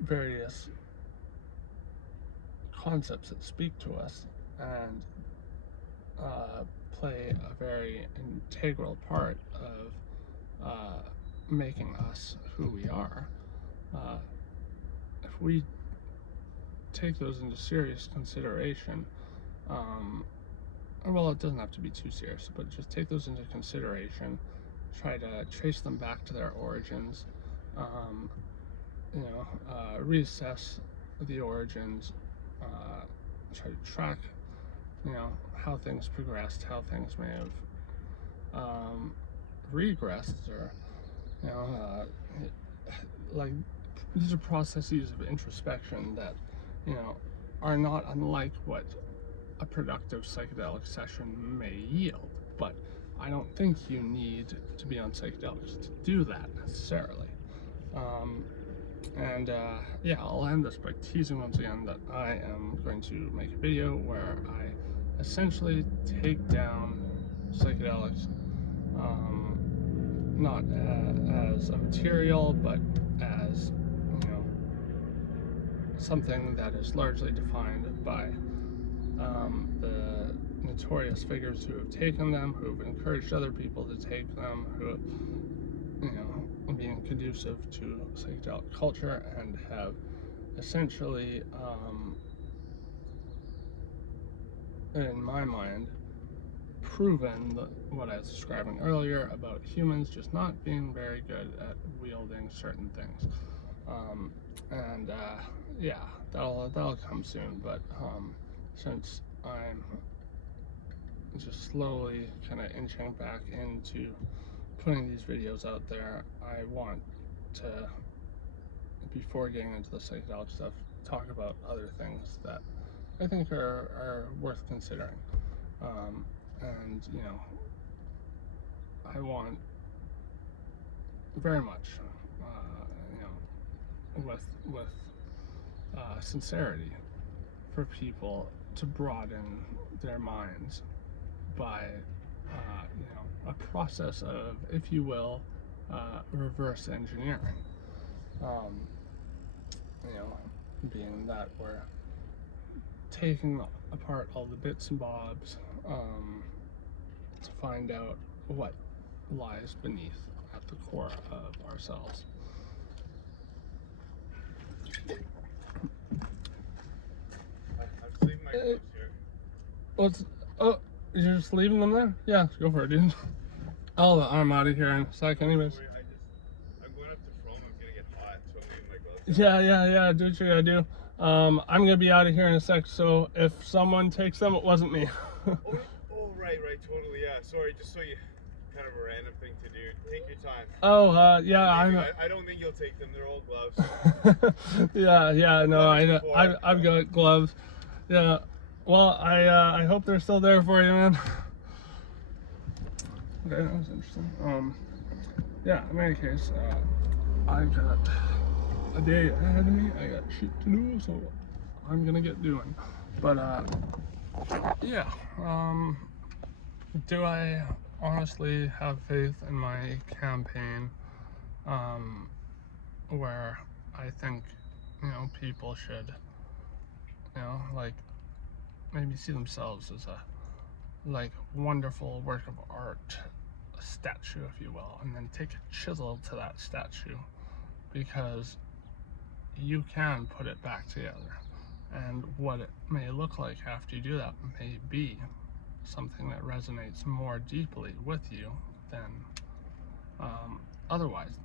various concepts that speak to us and play a very integral part of making us who we are. If we take those into serious consideration, well, it doesn't have to be too serious, but just take those into consideration, try to trace them back to their origins, reassess the origins, try to track, how things progressed, how things may have regressed, or, like, these are processes of introspection that, are not unlike what a productive psychedelic session may yield, but I don't think you need to be on psychedelics to do that necessarily. I'll end this by teasing once again that I am going to make a video where I essentially take down psychedelics, not as a material, but as, something that is largely defined by the notorious figures who have taken them, who have encouraged other people to take them, who have, being conducive to psychedelic culture, and have essentially, in my mind, proven what I was describing earlier about humans just not being very good at wielding certain things. That'll come soon, but since I'm just slowly kind of inching back into putting these videos out there, I want to, before getting into the psychedelic stuff, talk about other things that I think are worth considering. I want very much, with sincerity, for people to broaden their minds by, a process of, if you will, reverse engineering. Being that we're taking apart all the bits and bobs to find out what lies beneath at the core of ourselves. I'm leaving my clothes here. You're just leaving them there? Yeah, go for it, dude. I'm out of here in a sec anyways. I'm going up to Frome. I'm gonna get hot, so I'm leaving my gloves. Yeah, do what you gotta do. I'm gonna be out of here in a sec, so if someone takes them, it wasn't me. Right, totally, yeah. Sorry, just so you, kind of a random thing to do. Take your time. I don't think you'll take them. They're old gloves. I've got gloves. Yeah. Well, I hope they're still there for you, man. Okay, that was interesting. In any case, I got a day ahead of me. I got shit to do, so I'm gonna get doing. But, do I honestly have faith in my campaign, where I think, people should, maybe see themselves as a, wonderful work of art, a statue, if you will, and then take a chisel to that statue, because you can put it back together, and what it may look like after you do that may be something that resonates more deeply with you than otherwise.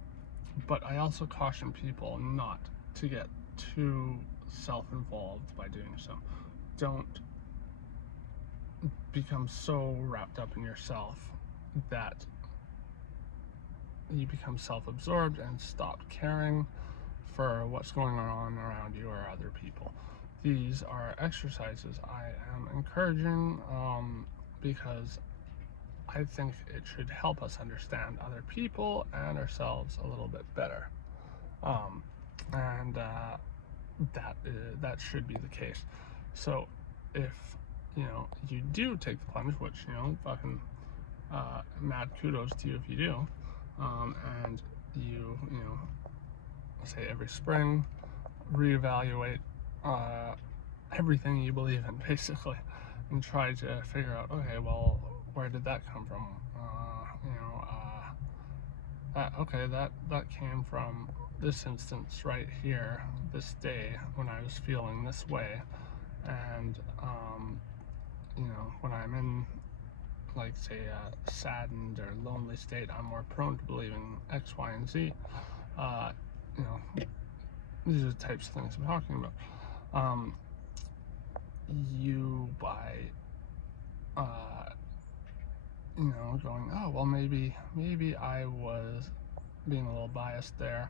But I also caution people not to get too self-involved by doing so. Don't become so wrapped up in yourself that you become self-absorbed and stop caring for what's going on around you or other people. These are exercises I am encouraging because I think it should help us understand other people and ourselves a little bit better. That should be the case. So if you do take the plunge, which fucking mad kudos to you if you do. And you know, say every spring, reevaluate everything you believe in, basically, and try to figure out, okay, well, where did that come from? Okay, that came from this instance right here, this day, when I was feeling this way, and when I'm in, like, say, a saddened or lonely state, I'm more prone to believing X, Y, and Z. These are the types of things I'm talking about. You by going, oh well, maybe I was being a little biased there.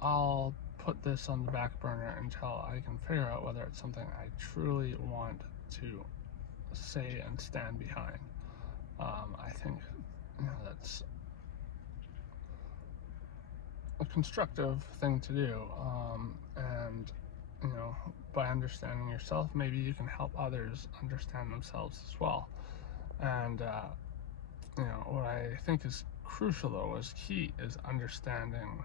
I'll put this on the back burner until I can figure out whether it's something I truly want to say and stand behind. I think that's a constructive thing to do, and by understanding yourself, maybe you can help others understand themselves as well. And what I think is crucial, though, is key, is understanding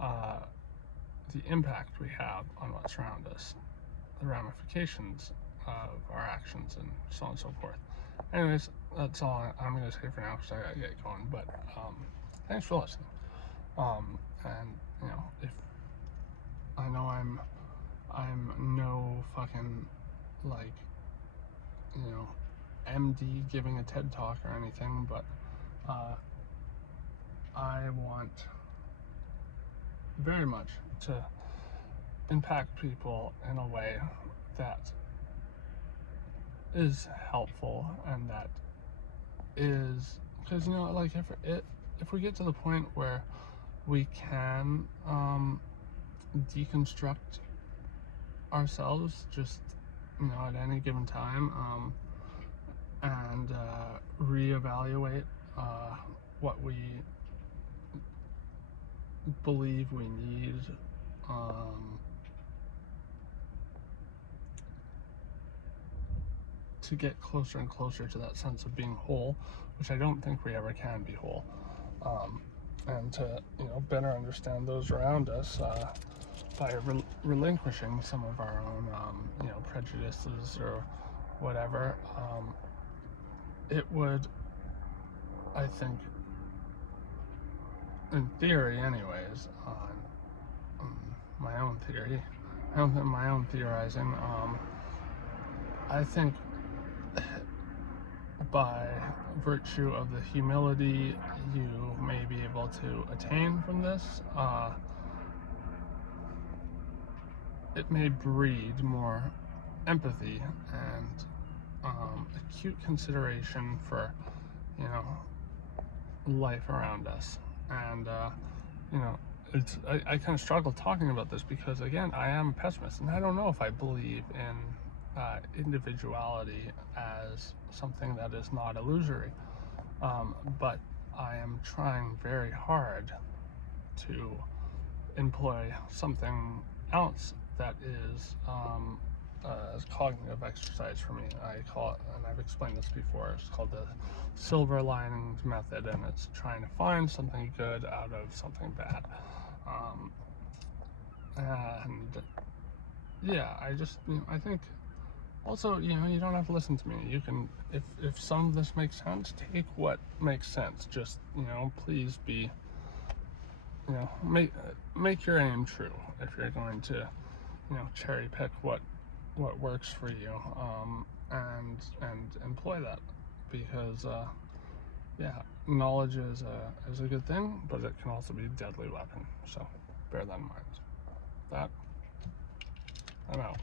the impact we have on what's around us, the ramifications of our actions, and so on and so forth. Anyways, that's all I'm going to say for now, because I got to get going. But thanks for listening. And if I know I'm no fucking, like, MD giving a TED talk or anything, but I want very much to impact people in a way that is helpful, and that is, because like, if we get to the point where we can deconstruct ourselves just at any given time, and reevaluate what we believe we need to get closer and closer to that sense of being whole, which I don't think we ever can be whole, and to better understand those around us by relinquishing some of our own prejudices or whatever. It would, I think, in theory anyways, on my own theory, my own theorizing, I think by virtue of the humility you may be able to attain from this, it may breed more empathy and acute consideration for life around us. And it's I kind of struggle talking about this, because again, I am a pessimist, and I don't know if I believe in individuality as something that is not illusory, but I am trying very hard to employ something else that is cognitive exercise for me. I call it, and I've explained this before, it's called the silver linings method, and it's trying to find something good out of something bad. And yeah, I think also, you don't have to listen to me. You can, if some of this makes sense, take what makes sense. Just, please be, make your aim true if you're going to, cherry pick what works for you, and employ that, because knowledge is a good thing, but it can also be a deadly weapon. So bear that in mind. I'm out.